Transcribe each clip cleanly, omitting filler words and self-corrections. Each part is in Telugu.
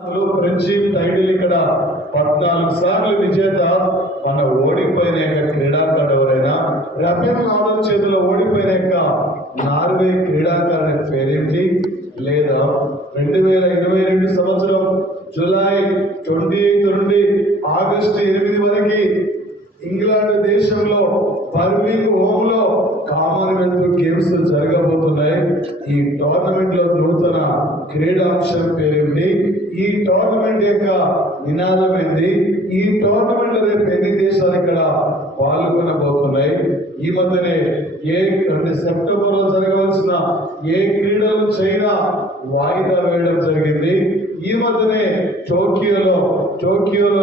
ఫ్రెండ్షిప్ టైటిల్ ఇక్కడ 14 సార్లు విజేత మన ఓడిపోయిన క్రీడాకారుడు ఎవరైనా రఫేల్ నాదల్ చేతిలో ఓడిపోయిన నార్వే క్రీడాకారుని పేరేంటి? లేదా 2022 సంవత్సరం జూలై 28 నుండి ఆగస్టు 8 వరకు ఇంగ్లాండ్ దేశంలో బర్మింగ్ హోమ్ లో కామన్వెల్త్ గేమ్స్ జరగబోతున్నాయి. ఈ టోర్నమెంట్ లో నూతన క్రీడాంశం పేరేంటి? ఈ టోర్నమెంట్ యొక్క నినాదం ఏంటి? ఈ టోర్నమెంట్ లో రేపు ఎన్ని దేశాలు ఇక్కడ పాల్గొనబోతున్నాయి? ఈ మధ్యనే సెప్టెంబర్ లో జరగవలసిన క్రీడలు చైనా వాయిదా వేయడం జరిగింది. ఈ మధ్యనే టోక్యోలో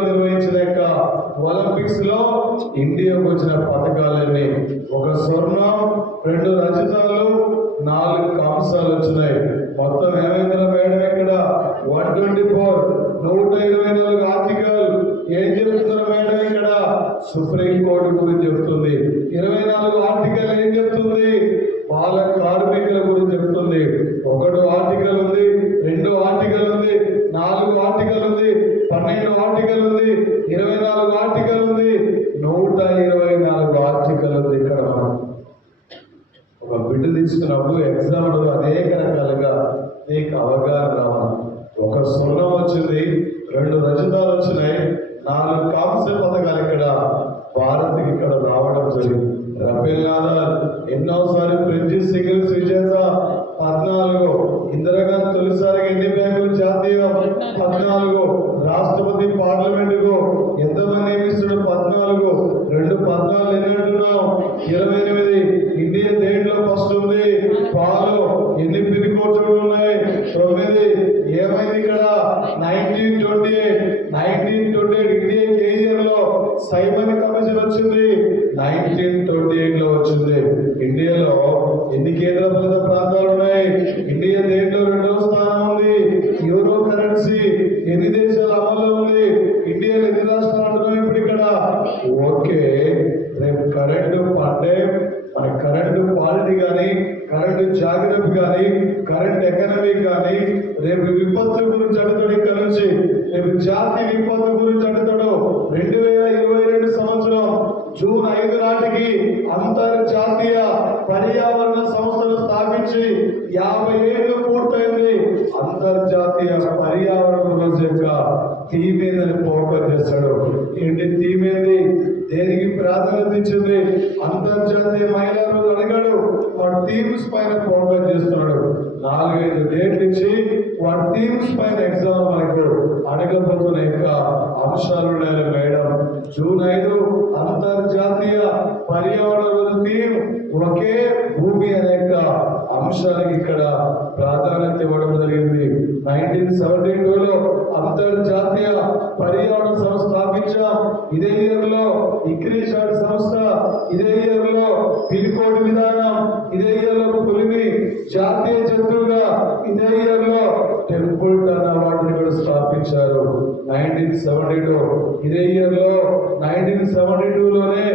నిర్వహించిన ఒలింపిక్స్ లో ఇండియాకు వచ్చిన పథకాలన్నీ ఒక స్వర్ణం, 2 రజతాలు, 4 కాంసాలు వచ్చినాయి. మొత్తం ఏమైందో మేడం ఇక్కడ 124 ఆర్టికల్ ఏం చెప్తున్నారు మేడం? ఇక్కడ సుప్రీం కోర్టు గురించి చెప్తుంది. 24 ఆర్టికల్ ఏం చెప్తుంది? బాల కార్మికుల గురించి చెప్తుంది. 1 ఆర్టికల్ ఉంది, 2 ఆర్టికల్ ఉంది, 4 ఆర్టికల్ ఉంది, 12 ఆర్టికల్ ఉంది, 24 ఆర్టికల్ ఉంది, 124 ఆర్టికల్ ఉంది. ఇక్కడ మనం ఒక బిడ్డ తీసుకున్నప్పుడు ఎగ్జామ్ అనేక రకాలుగా నీకు అవగాహన రావాలి. ఒక స్వర్ణం వచ్చింది, 2 రజతాలు వచ్చినాయి, 4 కాంస్య పథకాలు ఇక్కడ భారత్కి ఇక్కడ రావడం జరిగింది. రఫేల్ నాదల్ ఎన్నోసారి ఫ్రెంచ్ సింగిల్స్ విజేత 14, ఇందిరాగాంధీ తొలిసారిగా ఎన్ని బ్యాంకులు జాతీయ 14, రాష్ట్రపతి పార్లమెంటుకు ఎంతమంది నియమిస్తుడు 14, 14 ఎన్ని అంటున్నాం? 28. ఇండియా దేంట్లో ఫస్ట్ ఉంది? పాలు ఎన్ని పిన్ కోడ్లు ఉన్నాయి? 9. ఏమైంది ఇక్కడ? 1928 ఇండియా ఏ ఇయర్ లో సైమన్ కమిషన్ వచ్చింది? 1928 లో వచ్చింది. ఇండియాలో ఎన్ని కేంద్ర పాలిత ప్రాంతాలు ఉన్నాయి? ఇండియా దేంట్లో 2వ స్థానం ఉంది. యూరో కరెన్సీ ఎన్ని దేశాల అమల్లో ఉంది? ఇండియాలో ఎన్ని రాష్ట్రాలు అంటున్నాం ఇప్పుడు ఇక్కడ? ఓకే, రేపు కరెంటు అంటే మన కరెంటు క్వాలిటీ కానీ, కరెంటు జాగ్రత్త కానీ, కరెంట్ ఎకనమీ కానీ, రేపు విపత్తు గురించి అడుగుతాడు. ఇక్కడ నుంచి రేపు జాతీయ విపత్తు గురించి అడుగుతాడు. 2022 సంవత్సరం జూన్ 5 నాటికి అంతర్జాతీయ పర్యావరణ సంస్థలు స్థాపించి 50 ఏళ్ళు పూర్తయింది. అంతర్జాతీయ పర్యావరణ రోజు యొక్క థీమ్ ఏందని ఫోకస్ చేస్తాడు. ఏంటి థీమ్ ఏంది? దేనికి ప్రాధాన్యత ఇచ్చింది? అంతర్జాతీయ మహిళా రోజు అడిగాడు. వాడు థీమ్స్ పైన ఫోకస్ చేస్తున్నాడు. 4-5 డేట్లు ఇచ్చి వాడి థీమ్స్ పైన ఎగ్జామ్ మనకు అడగబోతున్న అంశాలు ఉన్నాయి మేడం. జూన్ 5 అంతర్జాతీయ పర్యావరణ రోజు థీమ్ ఒకే భూమి అనే అంశానికి ఇక్కడ ప్రాధాన్యత ఇవ్వడం జరిగింది. 1972లో అంతర్జాతీయ పర్యావరణ సంస్థ స్థాపించాం. ఇదే ఇయర్ లో ఇక్రిసాట్ సంస్థ, ఇదే ఇయర్ లో పిన్ కోడ్ విధానం, ఇదే ఇయర్ లో పులిని జాతీయ జంతువుగా, ఇదే ఇయర్ లో టెంపుల్ టన్ అవార్డుని కూడా స్థాపించారు. 1972 ఇదే ఇయర్ లో 1972లోనే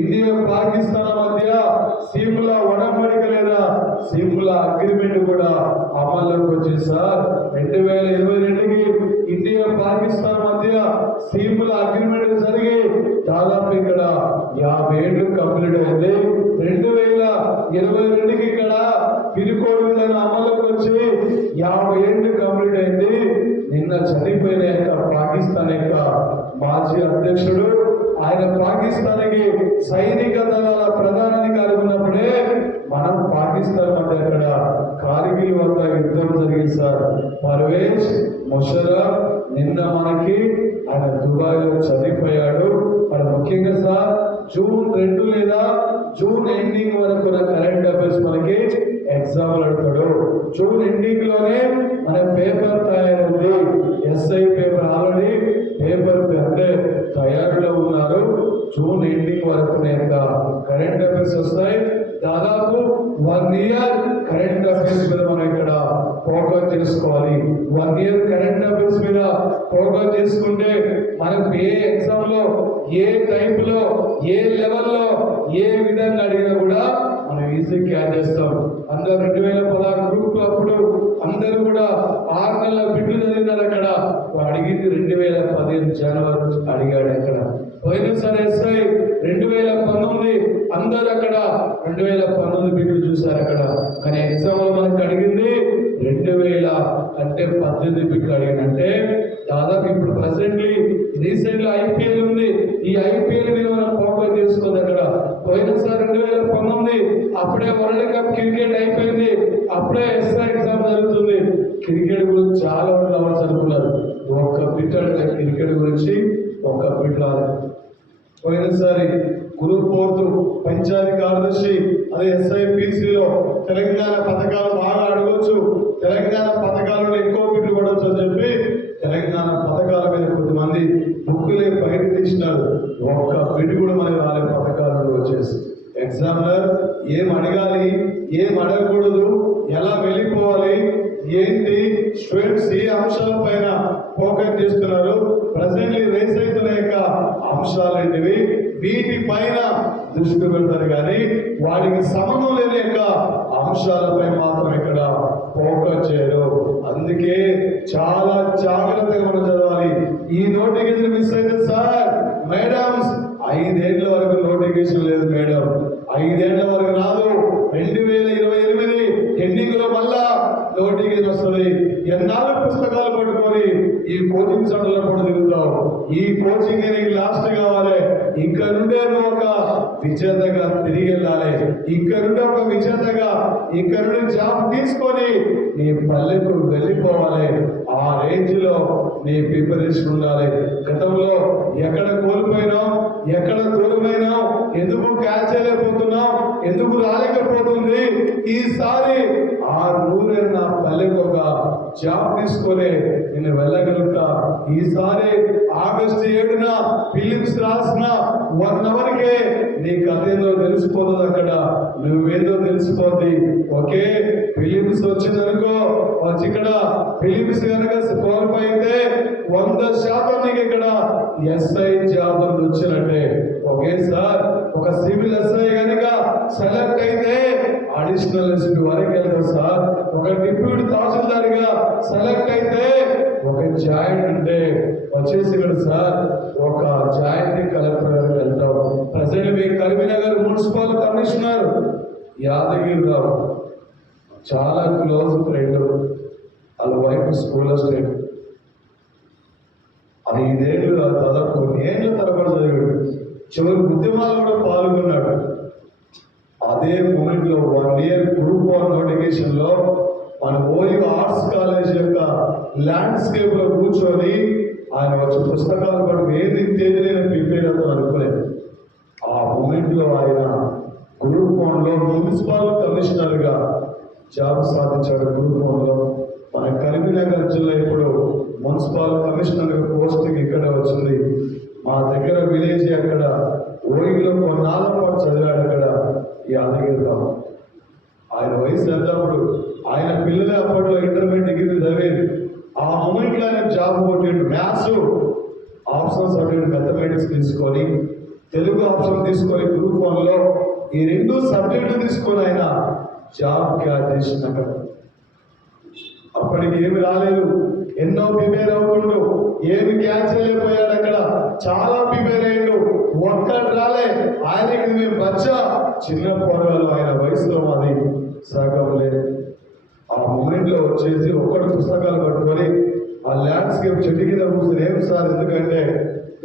ఇండియా పాకిస్తాన్ మధ్య సిమ్లా ఒడంబడిక లేదా సిమ్లా అగ్రిమెంట్ కూడా అమల్లోకి వచ్చింది సార్. 2022కి ఇండియా పాకిస్తాన్ మధ్య సిమ్లా అగ్రిమెంట్ జరిగి దాదాపు ఇక్కడ 50 ఏళ్ళు కంప్లీట్ అయింది. 2022కి ఇక్కడ పిరికోడ్ విధానం అమల్లోకి వచ్చి 50 ఏళ్ళు కంప్లీట్ అయింది. నిన్న చనిపోయిన పాకిస్తాన్ యొక్క మాజీ అధ్యక్షుడు, ఆయన పాకిస్తాన్కి సైనిక దళాల ప్రధానాధికారి ఉన్నప్పుడే మనం పాకిస్తాన్ మధ్య అక్కడ కార్గిల్ వద్ద యుద్ధం జరిగింది సార్. పర్వేజ్ ముషర్రఫ్ నిన్న మనకి ఆయన దుబాయ్ లో చనిపోయాడు. మరి ముఖ్యంగా సార్ జూన్ 2 లేదా జూన్ ఎండింగ్ వరకు కరెంట్ అఫైర్స్ మనకి ఎగ్జామ్ అడుగుతాడు. జూన్ ఎండింగ్ లోనే మన పేపర్ తయారైంది. ఎస్ఐ పేపర్ ఆల్రెడీ పేపర్ అంటే తయారులో ఉన్నారు. జూన్ ఎండింగ్ వరకు కరెంట్ అఫైర్స్ వస్తాయి. దాదాపు 1 ఇయర్ కరెంట్ అఫైర్స్ మీద మనం ఇక్కడ ఫోకస్ చేసుకోవాలి. 1 ఇయర్ కరెంట్ అఫైర్స్ మీద ఫోకస్ చేసుకుంటే మనకు ఏ ఎగ్జామ్ లో, ఏ టైప్ లో, ఏ లెవెల్లో, ఏ విధంగా అడిగినా కూడా మనం ఈజీ క్యాచ్ చేస్తాం. అందరూ 2016 గ్రూప్ అప్పుడు అందరూ కూడా 6 నెలల బిడ్డలు చదివినారు అక్కడ. అడిగింది 2015 జనవరి అడిగాడు అక్కడ. పోయినసారి ఎస్ఐ 2019 అందరూ అక్కడ 2019 బిడ్డలు చూశారు అక్కడ. కానీ ఎగ్జామ్ లో మనకు అడిగింది 2018 బిడ్డలు అడిగినంటే దాదాపు ఇప్పుడు రీసెంట్లీ ఐపీఎల్ ఉంది. ఈ ఐపీఎల్ మీద మనం ఫోకస్ చేసుకోదు అక్కడ. పోయినసారి 2019 అప్పుడే వరల్డ్ కప్ క్రికెట్ అయిపోయింది, అప్పుడే ఎస్ఐ ఎగ్జామ్ జరుగుతుంది. క్రికెట్ గురించి చాలా మంది అవర్స్ అనుకున్నారు. ఒక్క బిట్ అంటే క్రికెట్ గురించి ఒక్క బిట్ రాలేదు. పోయినసారి గ్రూప్ 4 పంచాయతీ కార్యదర్శి అదే ఎస్ఐపిసిలో తెలంగాణ పథకాలు బాగా అడగొచ్చు, తెలంగాణ పథకాలను ఎక్కువ బిడ్లు పడవచ్చు అని చెప్పి తెలంగాణ పథకాల మీద కొంతమంది బుక్కులే బయట తీసినారు. ఒక్క బిడ్డు కూడా మనకి రాలే పథకాలను వచ్చేసి. ఎగ్జామినర్ ఏం అడగాలి, ఏం అడగకూడదు, ఎలా వెళ్ళిపోవాలి, ఏంటి స్టూడెంట్స్ ఏ అంశాల పైన ఫోకస్ చేస్తున్నారు, ప్రజెంట్లీ రేస్ అవుతున్న యొక్క అంశాలేంటివి, వీటి పైన దృష్టి పెడతారు కానీ వాటికి సంబంధం లేని యొక్క అంశాలపై మాత్రం ఇక్కడ ఫోకస్ చేయరు. అందుకే చాలా జాగ్రత్తగా మనం చదవాలి. ఈ నోటిఫికేషన్ మిస్ అయితే సార్ మేడమ్స్ 5 ఏళ్ల వరకు నోటిఫికేషన్ లేదు మేడం, 5 ఏళ్ల వరకు రాదు. 2028 ఎండింగ్ లో మళ్ళా నోటిఫికేషన్ వస్తుంది. ఎన్నాళ్ళు పుస్తకాలు పట్టుకొని ఈ కోచింగ్ సెంటర్లో కూడా తిరుగుతావు. ఈ కోచింగ్ నీకు లాస్ట్ కావాలి. ఇక్కడ నుండే నువ్వు ఒక విజేతగా తిరిగి వెళ్ళాలి. ఇక్కడ నుండి ఒక విజేతగా ఇక్కడ నుండి జాబ్ తీసుకొని నీ పల్లెకు వెళ్ళిపోవాలి. ఆ రేంజ్ లో నీ ప్రిపరేషన్ ఉండాలి. గతంలో ఎక్కడ కోల్పోయినావు, ఎక్కడ దూరమైనావు, ఎందుకు క్యాచ్ చేయలేకపోతున్నావు, ఎందుకు రాలేకపోతుంది, ఈసారి ఆ ఊరే నా పల్లెకు ఒక జాబ్ తీసుకొని నేను వెళ్ళగలుగుతా. ఈసారి ఆగస్టు 7న ఫిలిమ్స్ రాసిన 1 అవర్కే నీ కథ ఏదో తెలిసిపోతుంది. అక్కడ నువ్వేదో తెలిసిపోద్ది. ఓకే ఫిలిమ్స్ వచ్చిందనుకో, వచ్చి ఇక్కడ ఫిలిమ్స్ కనుక క్వాలిఫై అయితే 100% నీకు ఇక్కడ ఎస్ఐ జాబ్ వచ్చినట్టే. ఓకే సార్, ఒక సివిల్ ఎస్ఐ కనుక సెలెక్ట్ అయితే అడిషనల్ ఎస్పీ వరకు వెళ్తావు సార్. ఒక డిప్యూటీ తహసీల్దార్ గా సెలెక్ట్ అయితే ఒక జాయింట్ అంటే వచ్చేసి ఇక్కడ సార్ ఒక జాయింట్ కలెక్టర్ గారికి వెళ్తావు. ప్రజెంట్ మీ కరీంనగర్ మున్సిపల్ కమిషనర్ యాదగిరిరావు చాలా క్లోజ్ ఫ్రెండ్, వాళ్ళ వైఫ్ స్కూల్ స్టేట్ 5 ఏళ్ళు దాదాపు కొన్ని ఏళ్ళ తరబడి చదివాడు. చివరి ఉద్యమాలు కూడా పాల్గొన్నాడు. అదే మూమెంట్ లో 1 ఇయర్ గ్రూప్ 1 నోటిఫికేషన్ లో మన ఓయూ ఆర్ట్స్ కాలేజ్ యొక్క ల్యాండ్స్కేప్ లో కూర్చొని ఆయన వచ్చి పుస్తకాలు పడి ఏది తేదీ నేను ప్రిపేర్ అవుతాను అనుకోలేదు. ఆ మూమెంట్ లో ఆయన గ్రూప్ 1 లో మున్సిపల్ కమిషనర్ గా జాబ్ సాధించాడు. గ్రూప్ 1 లో మన కరీంనగర్ జిల్లా ఇప్పుడు మున్సిపల్ కమిషనర్ పోస్ట్కి ఇక్కడ వచ్చింది. మా దగ్గర విలేజ్ అక్కడ ఓయిలో కొన్నాళ్ళ పాటు చదివాడు అక్కడ యాదగిరిరావు. ఆయన వయసు ఎంతప్పుడు ఆయన పిల్లలే అప్పట్లో ఇంటర్మీడియట్ డిగ్రీ చదివేది. ఆ మూమెంట్ లో ఆయన జాబ్ కొట్టిండు. మ్యాథ్స్ ఆప్షన్ సబ్జెక్ట్ మ్యాథమెటిక్స్ తీసుకొని తెలుగు ఆప్షన్ తీసుకొని గ్రూప్ 1 లో ఈ 2 సబ్జెక్టులు తీసుకొని ఆయన జాబ్ క్యాచ్ చేసిన. అప్పటికి ఏమి రాలేదు, ఎన్నో ప్రిపేర్ అవుతుండు, ఏమి క్యాచ్ చేయలేకపోయాడు. అక్కడ చాలా ప్రిపేర్ అయ్యిండు, ఒక్కటి రాలే. ఆయనకి మేము బచ్చా చిన్న పోరాలు, ఆయన వయసులో మాది సగం లేదు. ఆ మూమెంట్ లో వచ్చేసి ఒక్కటి పుస్తకాలు పట్టుకొని ఆ ల్యాండ్స్కేప్ చెట్టు కింద కూర్చొని ఏం సార్ ఎందుకంటే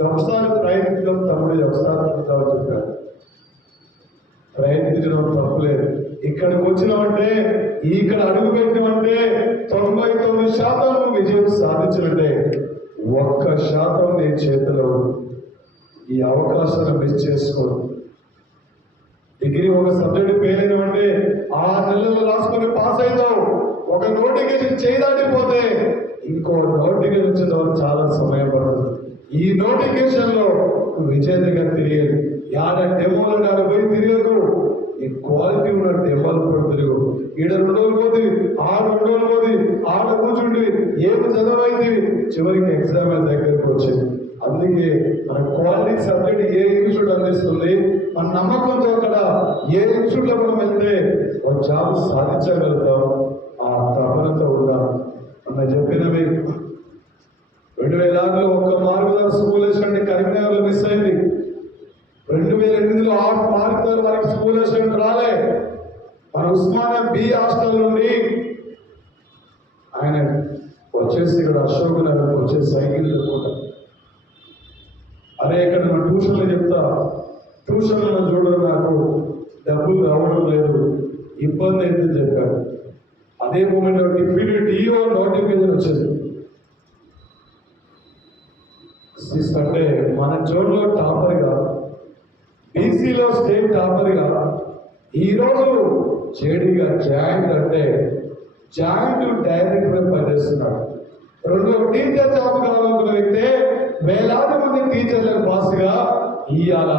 ఒకసారి ప్రయత్నిద్దాం తమ్ముడు, ఒకసారి చూద్దామని చెప్పారు. ప్రయత్నించడం తప్పులేదు. ఇక్కడికి వచ్చినామంటే ఇక్కడ అడుగు పెట్టినామంటే 99% విజయం సాధించినట్టే. 1% నీ చేతిలో. ఈ అవకాశాన్ని మిస్ చేసుకోడు. డిగ్రీ ఒక సబ్జెక్ట్ ఫెయిల్ అయినామంటే 6 నెలలు రాసుకొని పాస్ అవుతావు. ఒక నోటిఫికేషన్ చేయదాటిపోతే ఇంకో నోటిఫికేషన్ వచ్చేంత వరకు చాలా సమయం పడుతుంది. ఈ నోటిఫికేషన్ లో విజేతగా తెలియదు. యాడ డెమోలో ఆడ పోయి తిరగదు. ఈ క్వాలిటీ ఉన్న డెమోలు కూడా తిరుగు. ఈడ 2 రోజులు పోతే ఆడ 2 రోజులు పోతే ఆడ కూర్చుండి ఏమి చదవైంది చివరికి ఎగ్జామ్ దగ్గరకు వచ్చింది. అందుకే మన క్వాలిటీ సబ్జెక్ట్ ఏ ఇన్స్టిట్యూట్ అందిస్తుంది, మన నమ్మకంతో అక్కడ ఏ ఇన్స్టిట్యూట్ లో మనం వెళ్తే ఒక జాబ్ సాధించగలుగుతాం. ఆ తపనతో ఉండాలి. అన్న చెప్పినవి 2006లో ఒక్క మార్కుదారు స్కూల్ వేసినట్టు కరీంనగర్లో మిస్ అయింది. 2008లో 6 మార్కుదారు వారికి స్కూల్ వేసినట్టు రాలే. మన ఉస్మానియా బి హాస్టల్ నుండి ఆయన వచ్చేసి ఇక్కడ అశోక్ నగర్ వచ్చేసి సైకిల్ చెప్పుకుంటా, అరే ఇక్కడ నా ట్యూషన్లో చెప్తా, ట్యూషన్లో చూడడం నాకు డబ్బులు రావడం లేదు, ఇబ్బంది అయిందని చెప్పారు. అదే మూమెంట్ డిప్యూటీ డిఓ నోటిఫికేషన్ వచ్చింది. అంటే మన జోన్లో టాపర్గా, బీసీలో స్టేట్ టాపర్గా ఈరోజు జేడీగా జాయింట్ అంటే జాయింట్ డైరెక్టర్గా పనిచేస్తున్నాడు. 2 టీచర్ జాబ్ కావాలనుకున్న వ్యక్తే వేలాది మంది టీచర్లకు బాస్గా ఇవాళ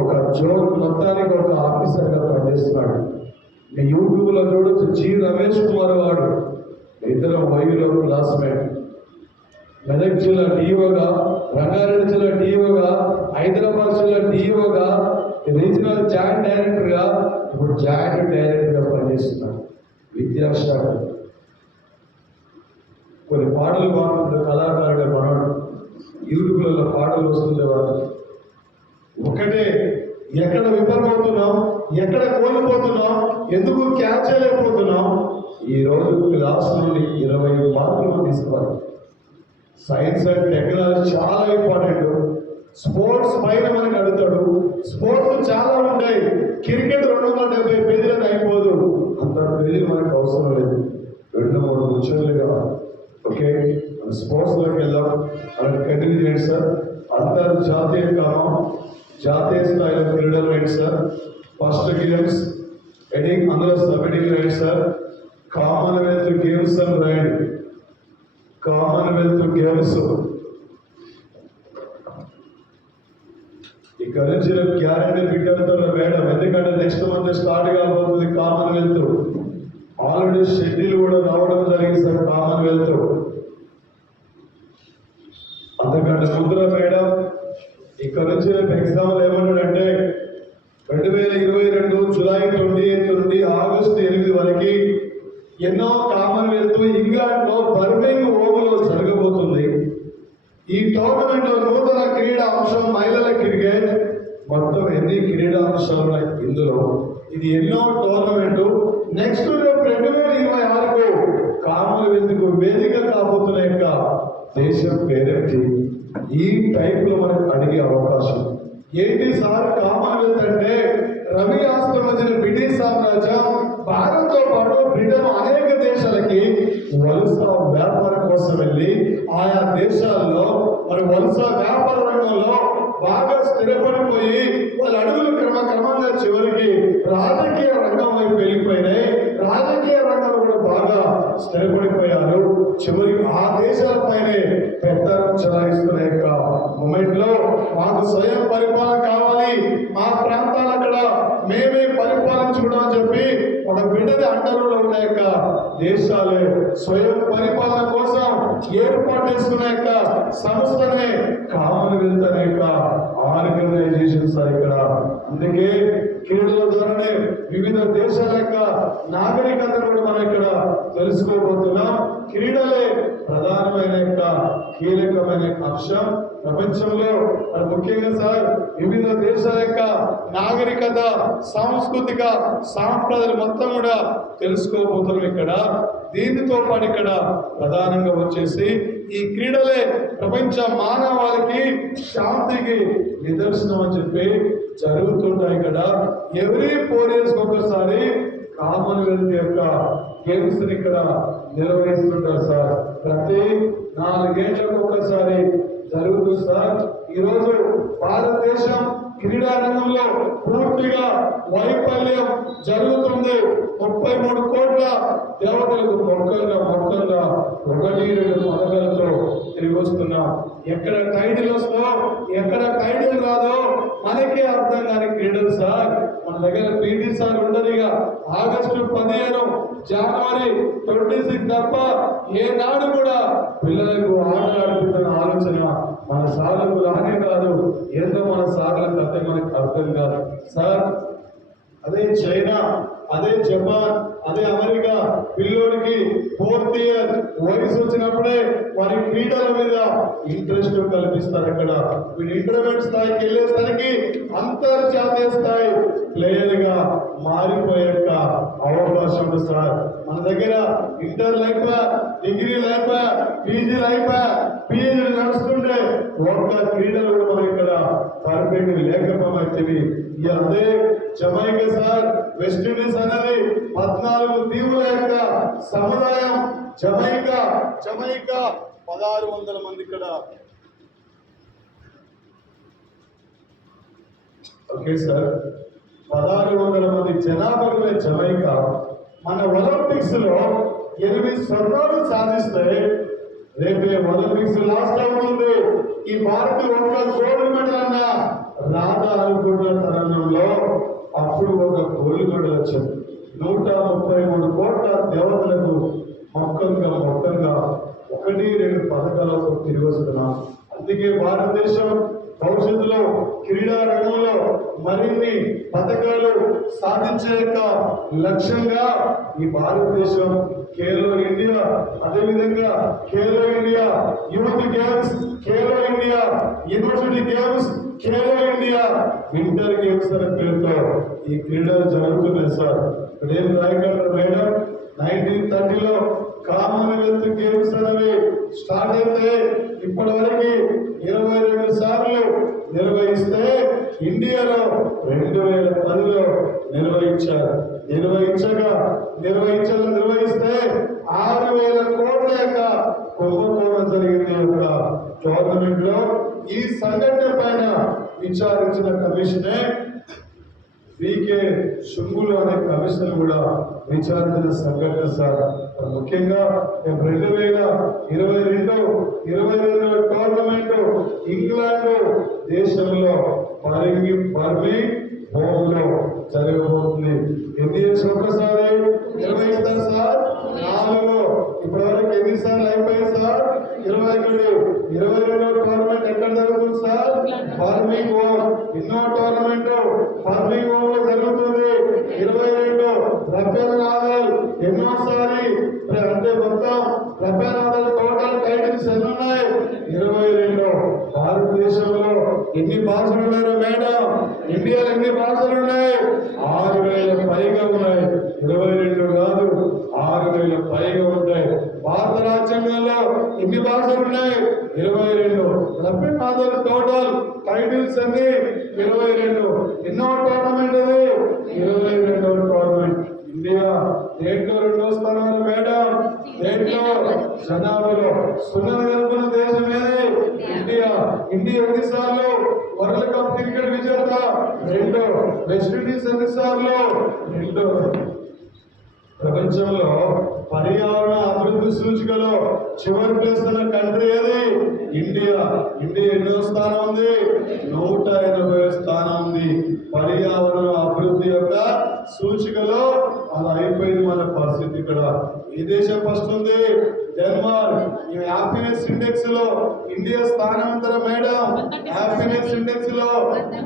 ఒక జోన్ మొత్తానికి ఒక ఆఫీసర్గా పనిచేస్తున్నాడు. మీ యూట్యూబ్లో చూడొచ్చు. జి రమేష్ కుమార్ వాడు ఇద్దరు వైద్యులో క్లాస్మేట్. మెదక్ జిల్లా డిఓగా, రంగారెడ్డి జిల్లా డిఓగా, హైదరాబాద్ జిల్లా డిఓగా, రీజనల్ జాయింట్ డైరెక్టర్గా, ఇప్పుడు జాయింట్ డైరెక్టర్గా పనిచేస్తున్నాడు. విద్యాశాఖ కొన్ని పాటలు పాడుతుంటే కళాకారుడే మనడు యూట్యూబ్లలో పాటలు వస్తుండేవారు. ఒకటే ఎక్కడ విఫలమవుతున్నాం, ఎక్కడ కోల్పోతున్నాం, ఎందుకు క్యాచ్ చేయలేకపోతున్నాం. ఈ రోజు క్లాస్ నుండి 20 మార్కులు తీసుకోవాలి. సైన్స్ అండ్ టెక్నాలజీ చాలా ఇంపార్టెంట్. స్పోర్ట్స్ పైన మనకు అడుగుతాడు. స్పోర్ట్స్ చాలా ఉంటాయి. క్రికెట్ 270 పేజీలకు అయిపోదు. అంత పేజీలు మనకు అవసరం లేదు. 2-3 ముచ్చట్లుగా ఓకే మన స్పోర్ట్స్లోకి వెళ్దాం. మనకి కంటిన్యూ చేయండి సార్. అంతర్జాతీయ కాలం, జాతీయ స్థాయిలో క్రీడలు ఏంటి సార్? ఫస్ట్ గేమ్స్ హెడింగ్ అందులో sub heading right sir. Commonwealth games అని రాయండి. కామన్వెల్త్ గేమ్స్ ఇక్కడ నుంచి గ్యారంటీ బిడ్డలతో మేడం, ఎందుకంటే నెక్స్ట్ మంత్ స్టార్ట్ కాబోతుంది కామన్వెల్త్. ఆల్రెడీ షెడ్యూల్ కూడా రావడం జరిగింది సార్ కామన్వెల్త్. అందుకంటే ముందులో మేడం ఇక్కడ నుంచి ఎగ్జామ్లు ఏమన్నాడంటే 2022 జూలై 28 నుండి ఆగస్టు 8 వరకు ఎన్నో కామన్వెల్త్ ఇంగ్లాండ్లో బర్మింగ్ ఓవెన్లో జరగబోతుంది. ఈ టోర్నమెంట్ లో నూతన క్రీడా అంశం మహిళల క్రికెట్. మొత్తం ఎన్ని క్రీడా అంశాలు ఉన్నాయి ఇందులో. ఇది ఎన్నో టోర్నమెంట్. నెక్స్ట్ 2026కు కామన్వెల్త్ కు వేదిక కాబోతున్న యొక్క దేశం పేరెత్తి ఈ టైప్ లో మనకు అడిగే అవకాశం ఏంటి సార్? కామన్వెల్త్ అంటే రవి ఆస్థాపించిన బ్రిటిష్ సామ్రాజ్యం భారత్తో పాటు బ్రిటన్ అనేక దేశాలకి వలస వ్యాపారం కోసం వెళ్ళి ఆయా దేశాల్లో మరి వలస వ్యాపార రంగంలో బాగా స్థిరపడిపోయి వాళ్ళ అడుగులు క్రమంగా చివరికి రాజకీయ రంగం వైపు వెళ్ళిపోయినాయి. రాజకీయ రంగంలో కూడా బాగా స్థిరపడిపోయారు. చివరికి ఆ దేశాలపైనే పెత్తనం చలాయిస్తున్న యొక్క మూమెంట్ లో మాకు స్వయం పరిపాలన కావాలి, మా ప్రాంతాలు అక్కడ మేమే పరిపాలించుకోవడం అని చెప్పి ఒక బిడ్డది అండరులో ఉన్న యొక్క దేశాలే స్వయం పరిపాలన కోసం ఏర్పాటు చేసుకున్న యొక్క సంస్థనే కామన్వెల్త్ అనే యొక్క ఆర్గనైజేషన్ సార్ ఇక్కడ. అందుకే క్రీడల ద్వారానే వివిధ దేశాల యొక్క నాగరికతను కూడా మనం ఇక్కడ తెలుసుకోబోతున్నాం. క్రీడలే ప్రధానమైన యొక్క కీలకమైన అంశం ప్రపంచంలో. ముఖ్యంగా సార్ వివిధ దేశాల యొక్క నాగరికత, సాంస్కృతిక సాంప్రదాయాలు మొత్తం కూడా తెలుసుకోబోతున్నాం ఇక్కడ. దీనితో పాటు ఇక్కడ ప్రధానంగా వచ్చేసి ఈ క్రీడలే ప్రపంచ మానవాళికి శాంతికి నిదర్శనం అని చెప్పి జరుగుతుంటాయి ఇక్కడ. ఎవ్రీ 4 years ఒకసారి కామన్వెల్త్ యొక్క గేమ్స్ ఇక్కడ నిర్వహిస్తుంటారు సార్. ప్రతి 4 ఏళ్లకు ఒకసారి జరుగుతుంది సార్. ఈరోజు భారతదేశం క్రీడ క్రీడా రంగంలో పూర్తిగా వైఫల్యం జరుగుతుంది. 33 కోట్ల దేవతలకు మొక్కలుగా 1-2 పథకాలతో తిరిగి వస్తున్నాం. ఎక్కడ టైటిల్ వస్తో ఎక్కడ టైటిల్ రాదో మనకే అర్థం కాని క్రీడలు సార్. మన దగ్గర పీటీ సార్ ఉండదుగా. ఆగస్టు 15 జనవరి 26 తప్ప ఏనాడు కూడా పిల్లలకు ఆట ఆడిపిస్తున్న ఆలోచన మన సార్లకు రానే కాదు. ఏందో మన సార్లకు అర్థం మనకు అర్థం కాదు సార్. అదే చైనా, అదే జపాన్, అదే అమెరికా పిల్లోడికి 4th ఇయర్ వయసు వచ్చినప్పుడే వారి క్రీడల మీద ఇంట్రెస్ట్ కల్పిస్తారు. అక్కడ వీళ్ళు ఇంటర్మీడియట్ స్థాయికి వెళ్ళేసరికి అంతర్జాతీయ స్థాయి ప్లేయర్ గా మారిపోయే అవకాశం ఉంది సార్. మన దగ్గర inter life, degree life, PG life, PG నడుస్తుంటే ఒక్క క్రీడలు కూడా మనం ఇక్కడ పర్ఫెక్ట్ లేకపోతే అదే జమైకా సార్. వెస్టిండీస్ అనేది 14 దీవుల యొక్క సముదాయం. జమైకా 1600 మంది ఇక్కడ. ఓకే సార్, 1600 మంది జనాభా జమైకా మన ఒలింపిక్స్ లో 8 స్వర్ణాలు సాధిస్తే రేపే ఒలింపిక్స్ లాస్ట్ అవుతుంది. ఈ భారత్ ఒక్క గోల్డ్ మెడల్ అన్న రాధా అనుకున్న తరుణంలో అప్పుడు ఒక గోల్డ్ మెడల్ వచ్చింది. 133 కోట్ల దేవతలకు మొత్తంగా 1-2 పథకాలతో తిరిగి వస్తున్నాం. అందుకే భారతదేశం భవిష్యత్తులో క్రీడా రంగంలో మరిన్ని పథకాలు సాధించే యొక్క లక్ష్యంగా ఈ భారతదేశం ఖేలో ఇండియా, అదేవిధంగా Khelo India youth games, Khelo India university games, Khelo India winter games అనే పేరుతో ఈ క్రీడలు జరుగుతున్నాయి సార్. ఇప్పుడేం రాయగలరు మేడం? 1930లో కామన్వెల్త్ గేమ్స్ అనేవి స్టార్ట్ అయితే ఇప్పటి వరకు 22 సార్లు నిర్వహిస్తే ఇండియాలో 2010లో నిర్వహించారు. నిర్వహిస్తే 6000 కోట్ల యొక్క కుంభకోణం జరిగింది యొక్క టోర్నమెంట్ లో. ఈ సంఘటన పైన విచారించిన కమిషనే వికే శుంగులు అనే కమిషనర్ కూడా విచారించిన సంఘటన సార్. ముఖ్యంగా 2022 టోర్నమెంట్ ఇంగ్లాండ్ దేశంలో బర్మింగ్ హోమ్ లో జరగబోతుంది. ఇండియన్స్ ఒక్కసారి నిర్వహిస్తారు సార్. 4 ఇప్పటి వరకు ఎన్నిసార్లు అయిపోయింది సార్? 22 టోర్నమెంట్ ఎక్కడ జరుగుతుంది సార్? బర్మింగ్ హోమ్. ఎన్నో టోర్నమెంట్ బర్మింగ్ హోమ్ లో జరుగుతుంది. 22 రఫేల్ నాదల్ ఎన్నోసారి అంటే మొత్తం రఫేల్ నాదల్ టోటల్ టైటిల్స్ ఎన్ని ఉన్నాయి? 22. భారతదేశంలో ఎన్ని భాషలు ఉన్నారు మేడం? ఇండియాలో ఎన్ని భాషలు ఉన్నాయి? 6000 పైగా ఉన్నాయి. 22 కాదు, 6000 పైగా ఉంటాయి. భారత రాజ్యాంగంలో ఎన్ని భాషలు ఉన్నాయి? 22. రఫేల్ నాదల్ టోటల్ టైటిల్స్ అన్ని 22. ఎన్నో టోర్నమెంట్ అది? 22వ టోర్నమెంట్. ఇండియా దేంట్లో 2వ స్థానంలో మేడం? దేంట్లో? జనాభాలో సున్నత కలుపుకున్న దేశం ఏది? ఇండియా. ఎన్నిసార్లు వరల్డ్ కప్ క్రికెట్ విజేత? 2. వెస్టిండీస్ ఎన్నిసార్లు? 2. ప్రపంచంలో పర్యావరణ అభివృద్ధి సూచికలో చివరి ప్లేస్ ఉన్న కంట్రీ ఏది? ఇండియా. ఎన్నో స్థానం ఉంది? 180వ స్థానం ఉంది. పర్యావరణ అభివృద్ధి యొక్క సూచికలో అలా అయిపోయింది మన పరిస్థితి. ఇక్కడ ఈ దేశం ఫస్ట్ ఉంది, డెన్మార్క్. ఈ హ్యాపీనెస్ ఇండెక్స్ లో ఇండియా స్థానం ఎంత మేడం? హ్యాపీనెస్ ఇండెక్స్ లో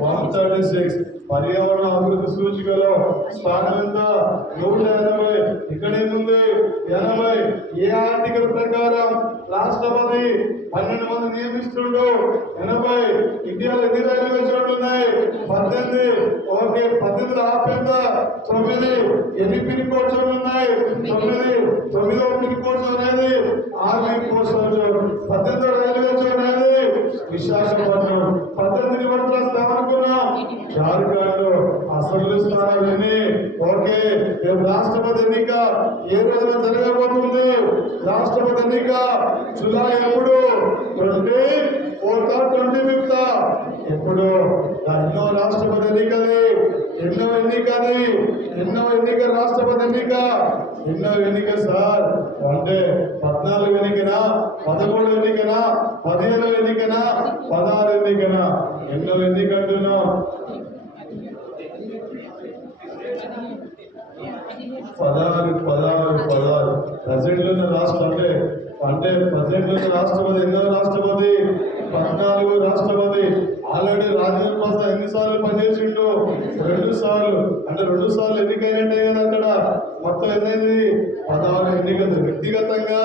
136. పర్యావరణ అభివృద్ధి సూచికలో స్థానం ఎంత? 180. ఇక్కడ ఉంది 80. ఏ ఆర్టికల్ ప్రకారం రాష్ట్రపతి 12 మంది నియమిస్తుండో 80. ఇండియాలో ఎన్ని రైల్వే జోన్లు ఉన్నాయి? 18. ఓకే, 18 ఆపేంత 9. ఎన్ని పిన్ కోడ్ జోన్లు ఉన్నాయి? 9. 9వ పిన్ కోడ్ జోన్ అనేది ఆర్మీ పోస్టల్ జోన్. 18వ రైల్వే జోన్ అనేది విశాఖపట్నం. 18 వరకు స్థాపనుకున్నాం. జార్ఖండ్ అసెంబ్లీ స్థానాలన్నీ ఓకే. రేపు రాష్ట్రపతి ఎన్నిక ఏ రోజున జరగబోతుంది? రాష్ట్రపతి ఎన్నిక జూలై ఎప్పుడు? 24th 25th ఎప్పుడు ఎప్పుడు ఎన్నో రాష్ట్రపతి ఎన్నికది, ఎన్నో ఎన్నిక రాష్ట్రపతి ఎన్నో ఎన్నిక సార్. అంటే 14 ఎన్నికనా, 13 ఎన్నికనా, 15 ఎన్నికనా, 16 ఎన్నికనా, ఎన్నో ఎన్నిక అంటున్నాం. 16 ప్రజెంట్ ఉన్న రాష్ట్రం అంటే ప్రజెంట్ ఉన్న రాష్ట్రపతి ఎన్నో రాష్ట్రపతి 14 రాష్ట్రపతి. ఆల్రెడీ రాజేంద్ర ప్రసాద్ ఎన్నిసార్లు పనిచేసిండు? 2 సార్లు. అంటే 2 సార్లు ఎన్నికైనట్టే కదా. అక్కడ మొత్తం ఎన్నైంది? 16 ఎన్నికలు. వ్యక్తిగతంగా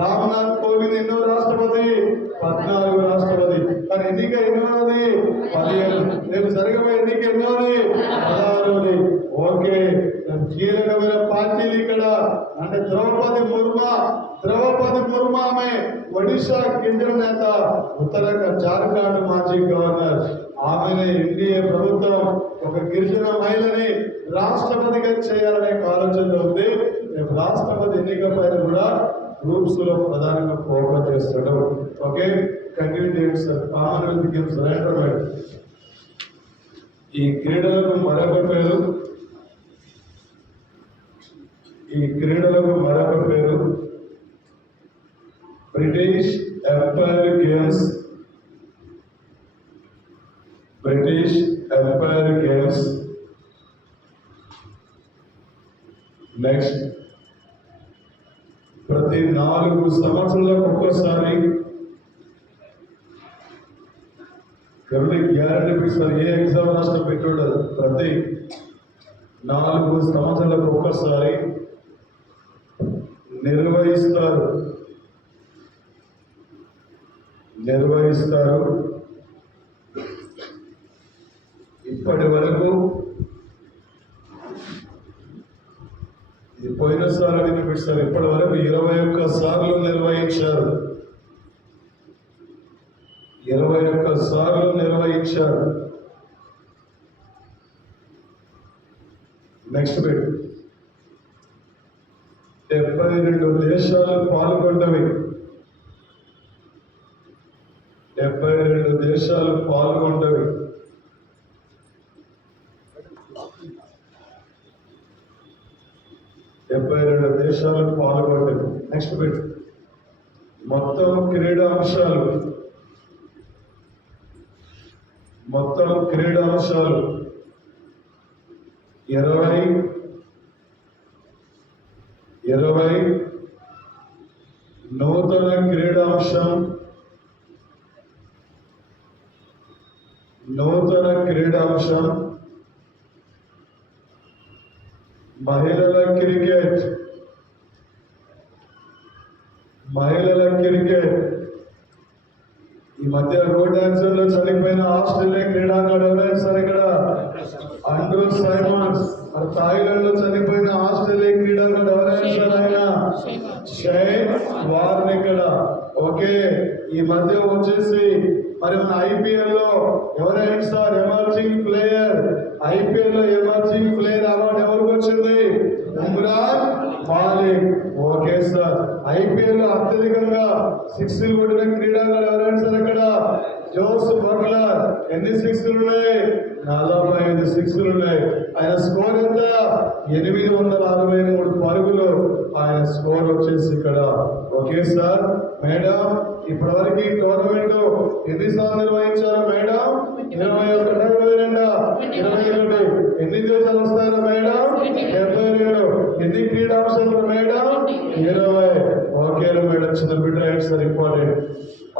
రామ్నాథ్ కోవింద్ ఎన్నో రాష్ట్రపతి? 14 రాష్ట్రపతి. కానీ ఎన్నిక ఎన్నోది? 15. రేపు జరగబోయే ఎన్నిక ఎన్నోది? 16. ఓకే, కీలకమైన పార్టీలు ఇక్కడ అంటే ద్రౌపది ముర్ము ఆమె ఒడిశా కేంద్ర నేత, ఉత్తరాఖండ్ జార్ఖండ్ మాజీ గవర్నర్. ఆమెనే ఎన్డీఏ ప్రభుత్వం ఒక గిరిజన మహిళని రాష్ట్రపతిగా చేయాలనే ఆలోచన ఉంది. రేపు రాష్ట్రపతి ఎన్నిక పైన కూడా గ్రూప్స్ లో ప్రధానంగా ఫోకస్ చేస్తాడు. Okay, continue sir. Commonwealth games ఈ క్రీడలకు మరొక పేరు బ్రిటిష్ ఎంపైర్ గేమ్స్. నెక్స్ట్, ప్రతి 4 సంవత్సరాలకు ఒక్కసారి గ్యారంటీ పిస్తారు. ఏ ఎగ్జామ్ రాష్ట్ర పెట్టుడు ప్రతి 4 సంవత్సరాలకు ఒక్కసారి నిర్వహిస్తారు. ఇప్పటి వరకు ఇది పోయినసారి వినిపిస్తారు. ఇప్పటి వరకు 21 సార్లు నిర్వహించారు. 21 సార్లు నిర్వహించారు. నెక్స్ట్ బిట్, 72 దేశాలు పాల్గొన్నవి. 72 దేశాలు పాల్గొన్నవి. నెక్స్ట్ బిట్, మొత్తం క్రీడాంశాలు 20 నూతన క్రీడాంశం మహిళల క్రికెట్. ఈ మధ్య రోడ్ యాక్సిడెంట్ లో చనిపోయిన ఆస్ట్రేలియా క్రీడాకారుడు ఎవరైనా సార్ ఇక్కడ? Andrew Simons. థాయిలాండ్ లో చనిపోయిన ఆస్ట్రేలియా క్రీడాకారుడు ఎవరైనా సార్? ఆయన షైన్ వార్న్ ఇక్కడ. ఓకే, ఈ మధ్య వచ్చేసి మరి మన ఐపీఎల్ లో ఎవరైనా సార్ ఎమర్జింగ్ ప్లేయర్? ఐపీఎల్ లో ఎమర్జింగ్ ప్లేయర్ అవార్డు ఎవరికి వచ్చింది? Umran Malik. Okay sir, IPL లో అత్యధికంగా 6లు కొట్టిన క్రీడాకారులు ఎవరైనా సార్ ఇక్కడ? Jos Buttler. ఎన్ని 6లు ఉన్నాయి? 45 6లు ఉన్నాయి. ఆయన స్కోర్ ఎంత? 863 పరుగులు ఆయన స్కోర్ వచ్చేసి ఇక్కడ. Okay sir. మేడం, ఇప్పటివరకు ఈ టోర్నమెంట్ ఎన్నిసార్లు నిర్వహించారు మేడం? 21, 22, 22. ఎన్ని దేశాలు వస్తాయో మేడం? 72. ఎన్ని క్రీడాంశాలు మేడం? 20. ఓకే మేడం, చిన్న బిడ్డ రైట్ సార్. ఇంపార్టెంట్,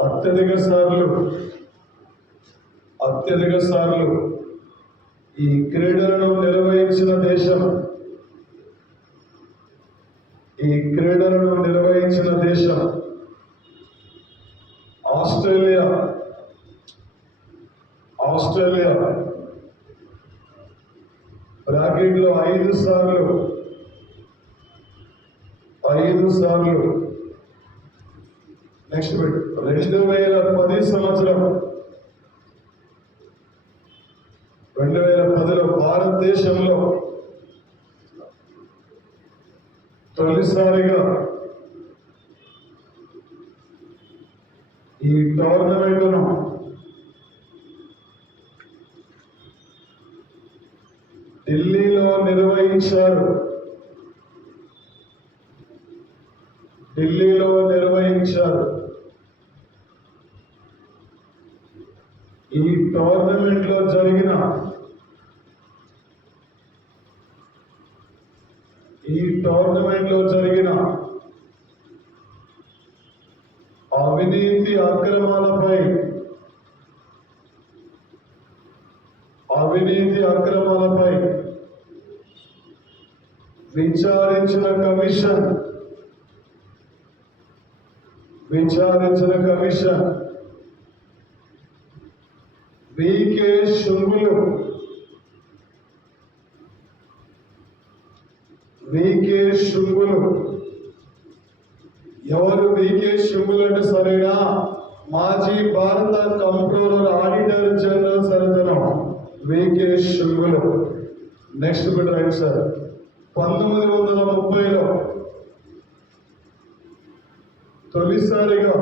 అత్యధిక సార్లు ఈ క్రీడలను నిర్వహించిన దేశం ఆస్ట్రేలియా. బ్రాకెట్ లో 5 సార్లు. నెక్స్ట్ బిట్, 2010 సంవత్సరం 2010లో భారతదేశంలో తొలిసారిగా ఈ టోర్నమెంట్ను ఢిల్లీలో నిర్వహించారు. ఢిల్లీలో నిర్వహించారు. ఈ టోర్నమెంట్ లో జరిగిన అవినీతి అక్రమాలపై విచారించిన కమిషన్ వికే శుంగులు ఎవరు వికే శుంగులు అంటే సరేనా? మాజీ భారత కంట్రోలర్ ఆడిటర్ జనరల్ సరితనం V K Shunglu. Next bit right sir. 1930లో తొలిసారిగా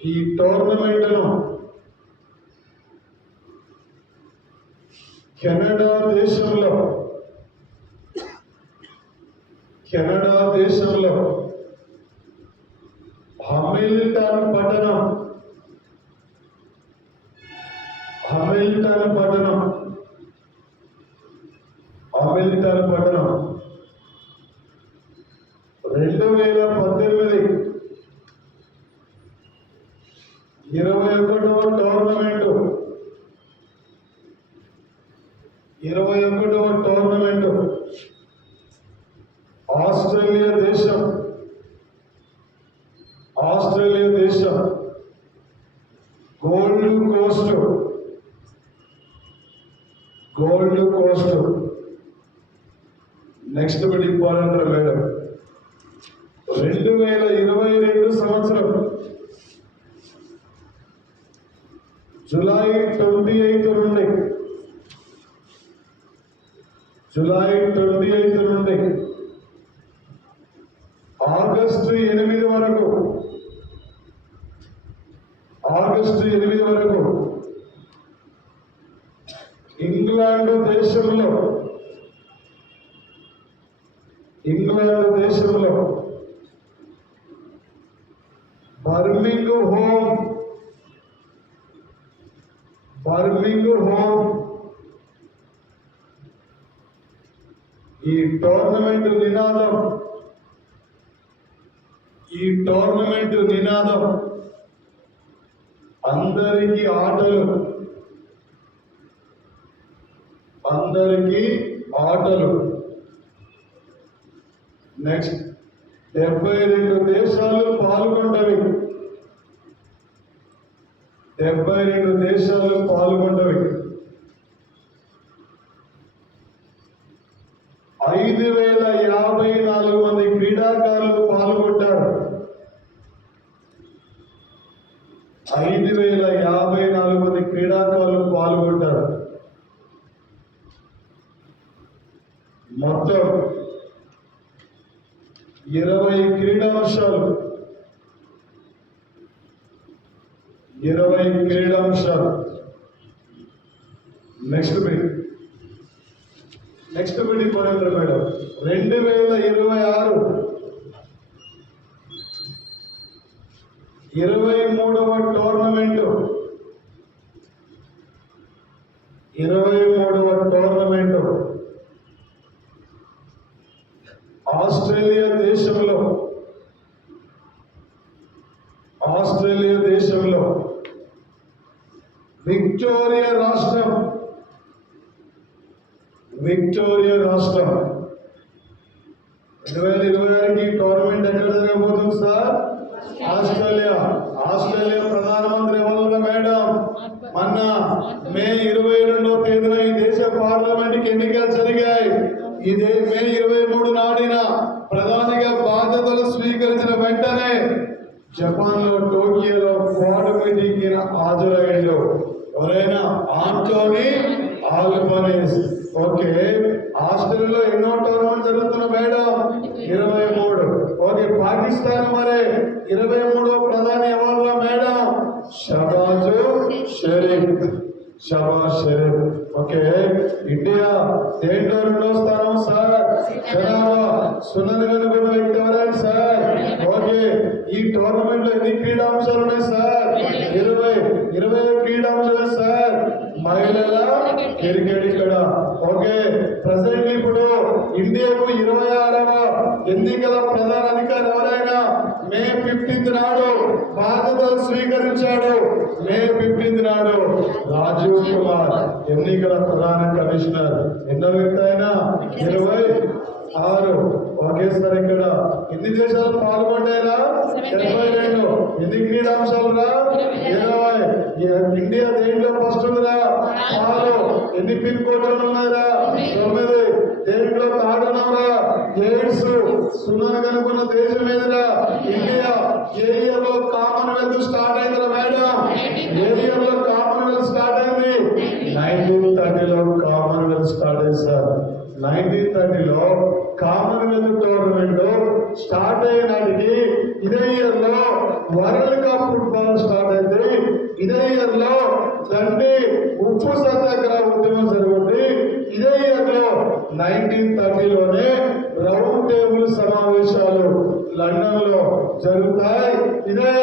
ఈ టోర్నమెంట్ను కెనడా దేశంలో హమిల్టన్ పట్టణం 2018 21వ టోర్నమెంట్ ఆస్ట్రేలియా దేశం Gold Coast. Next bit important madam. 2022 సంవత్సరం జూలై 28 నుండి ఆగస్టు 8 వరకు ఇంగ్లాండ్ దేశంలో బర్మింగ్ హోమ్ ఈ టోర్నమెంట్ నినాదం అందరికీ ఆటలు. నెక్స్ట్ 72 దేశాలు పాల్గొంటవి. 5054 మంది క్రీడాకారులు పాల్గొంటారు. 5054 మంది క్రీడాకారులు పాల్గొంటారు. మొత్తం 20 క్రీడాంశాలు. Next bit important madam. 2026 23వ టోర్నమెంట్ ఆస్ట్రేలియా దేశంలో విక్టోరియా రాష్ట్రం 2026కి టోర్నమెంట్ ఎక్కడ జరగబోతుంది సార్? ఆస్ట్రేలియా ప్రధానమంత్రి ఎవరు మేడం? మొన్న మే 22వ తేదీన ఈ దేశ పార్లమెంట్ ఎన్నికలు జరిగాయి. ఇదే మే 23 నాడిన ప్రధానిగా బాధ్యతలు స్వీకరించిన వెంటనే జపాన్ లో టోకియోలో క్వాడ్ మీటింగ్ హాజరయ్యాడు. ఎవరైనా? Anthony Albanese. ఓకే. ఆస్ట్రేలియాలో ఎన్నో టోర్నమెంట్ జరుగుతున్న మేడం? 23. ఓకే. పాకిస్తాన్ మరి 23వ ప్రధాని ఎవరు మేడం? షబాజ్ షరీఫ్. గవర్నమెంట్ లో ఎన్ని క్రీడాంశాలు ఉన్నాయి సార్? 20 క్రీడాంశాలు సార్. మహిళల క్రికెట్ ఇక్కడ. ఓకే, ప్రెసెంట్ ఇప్పుడు ఇండియాకు 26వ ఎన్నికల ప్రధాన అధికారి ఎవరైనా మే 15 నాడు బాధ్యతలు స్వీకరించాడు. మే 15 నాడు రాజీవ్ కుమార్ ఎన్నికల ప్రధాన కమిషనర్. ఎన్నో వ్యక్తి అయినా 26. ఓకే సార్, ఇక్కడ ఎన్ని దేశాలు పాల్గొంటాయిరా? 72. ఎన్ని క్రీడాంశాలు రా? 20. ఇండియా దేంట్లో ఫస్ట్ ఉందిరా? 6. ఎన్ని పిన్ కోడ్లు ఉన్నాయిరా? 9. దేంట్లో తాడనరా? ఎయిడ్స్ సున్నాను కనుక్కున్న దేశం ఏదిరా? ఇండియా. ఏ ఇయర్ లో కామన్వెల్త్ స్టార్ట్ అయిందిరా మేడం? ఏ ఇయర్ లో కామన్వెల్త్ స్టార్ట్ అయింది? 1930లో కామన్వెల్త్ స్టార్ట్ అయింది సార్. 1930లో కామన్వెల్త్ టోర్నమెంట్ స్టార్ట్ అయినాటికి ఇదే ఇయర్ లో వరల్డ్ కప్ ఫుట్బాల్ స్టార్ట్ అయింది. ఇదే ఇయర్ లో దండి ఉప్పు సత్యాగ్రహ ఉద్యమం జరుగుతుంది. ఇదే ఇయర్ లో 1930లోనే రౌండ్ టేబుల్ సమావేశాలు లండన్ లో జరుగుతాయి. ఇదే